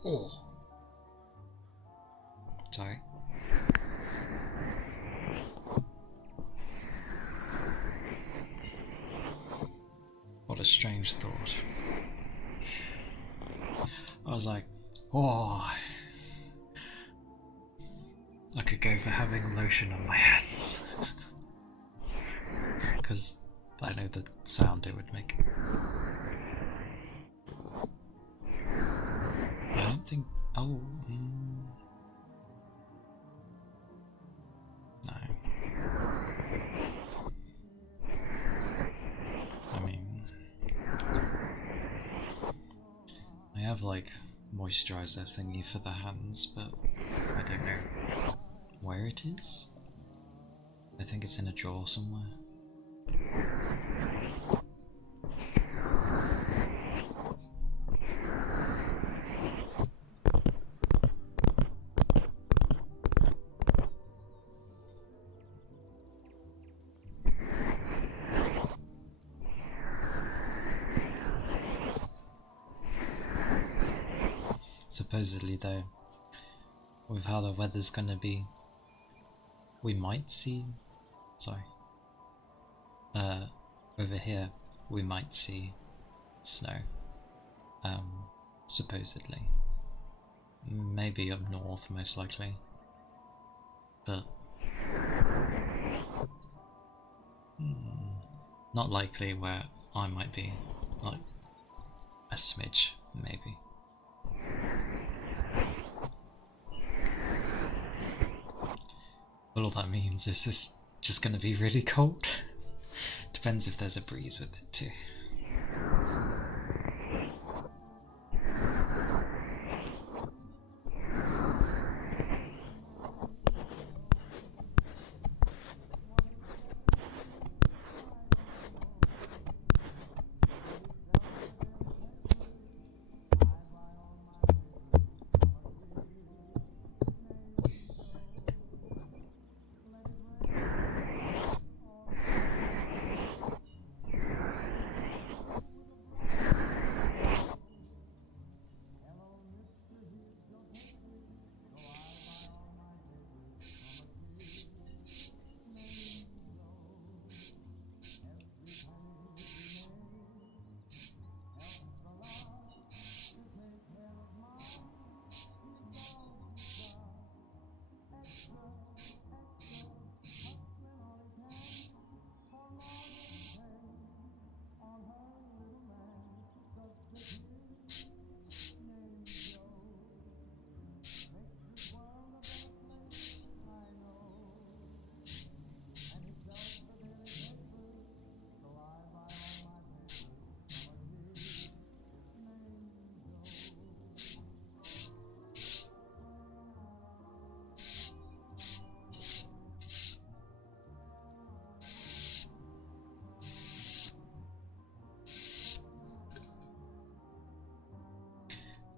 Oh. Sorry. What a strange thought. I was like, oh, I could go for having lotion on my hands. Because I know the sound it would make. I don't think. Oh. No. I mean, I have like moisturizer thingy for the hands, but I don't know where it is. I think it's in a drawer somewhere. Supposedly though, with how the weather's gonna be, we might see, over here, we might see snow, supposedly. Maybe up north, most likely. But not likely where I might be, like a smidge, maybe. But all that means is this just gonna be really cold. Depends if there's a breeze with it too.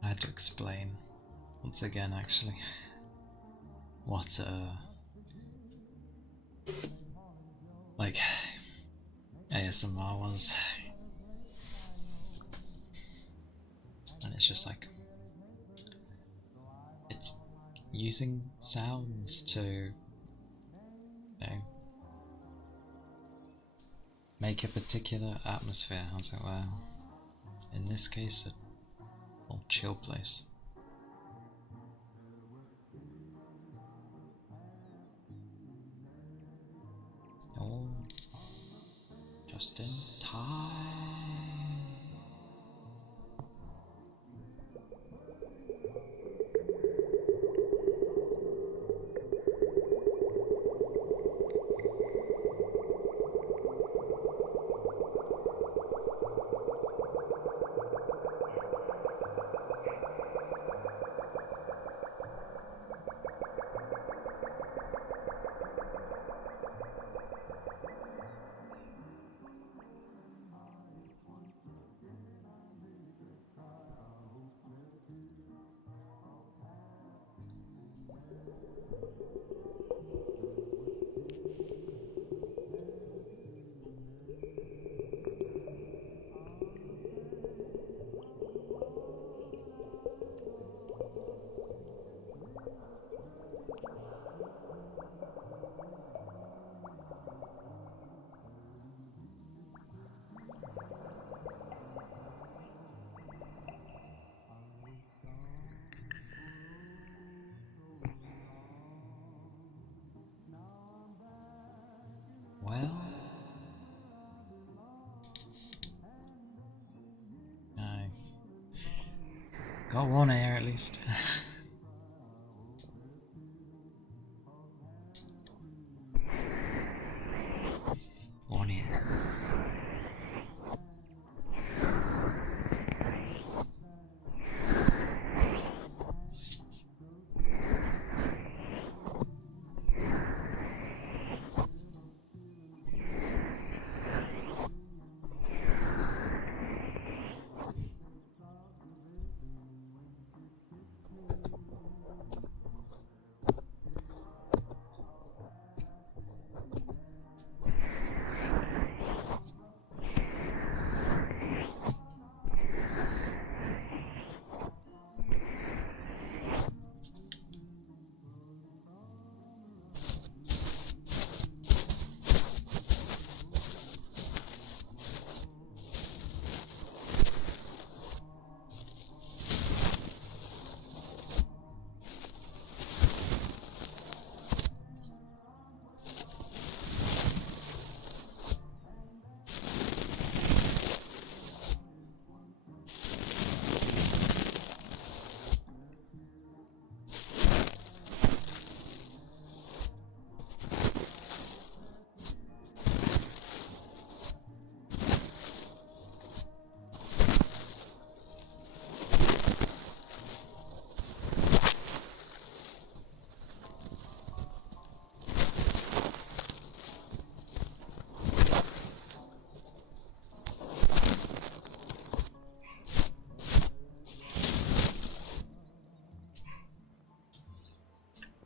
I had to explain once again, actually, what like ASMR was, and it's just like it's using sounds to, you know, make a particular atmosphere, as it were. In this case, a more chill place. Oh, just in time. Well, I got one here at least. One here.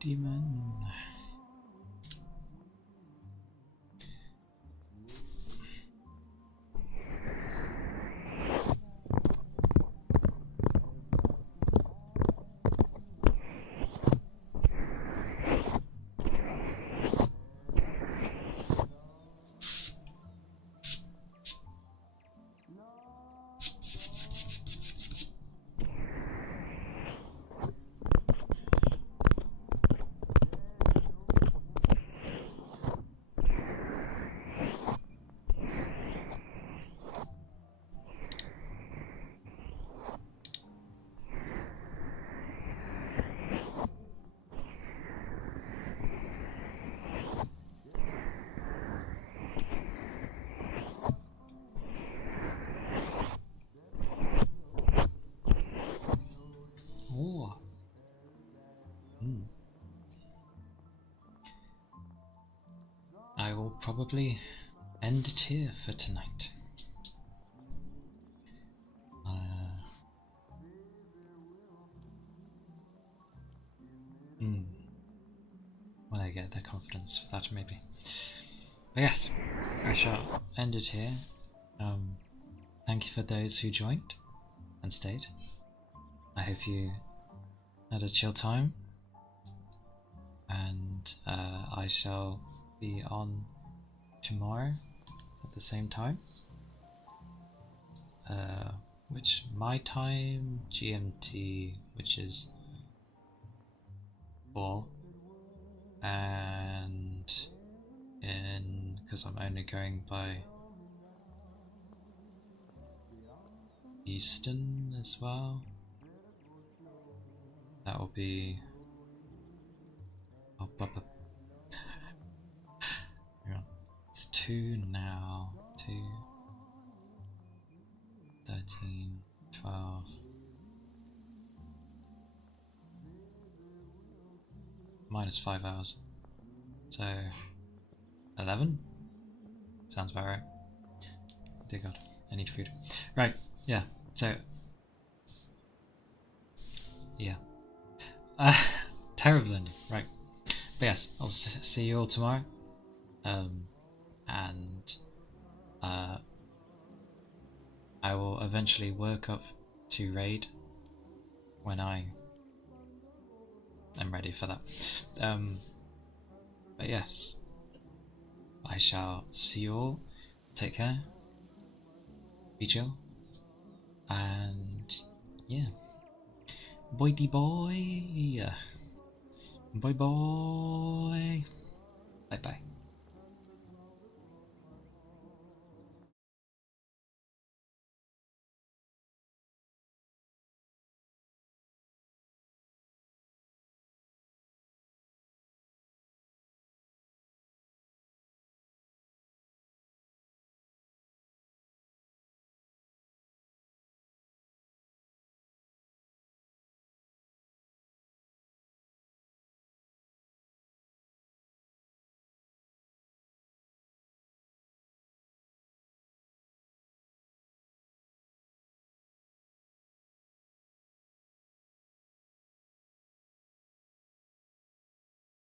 Demon. Oh. I will probably end it here for tonight. When I get the confidence for that, maybe. But yes, I shall end it here. Thank you for those who joined and stayed. I hope you had a chill time, and I shall be on tomorrow at the same time, which my time GMT, which is 4, and because I'm only going by Eastern as well, that will be it's 2 now, 2, 13, 12, minus 5 hours, so 11? Sounds about right. Dear God, I need food. Right, yeah, so yeah. Terrible ending, right. But yes, I'll see you all tomorrow. And I will eventually work up to raid when I am ready for that. But yes, I shall see you all. Take care. Be chill. And yeah. Boy. Bye bye.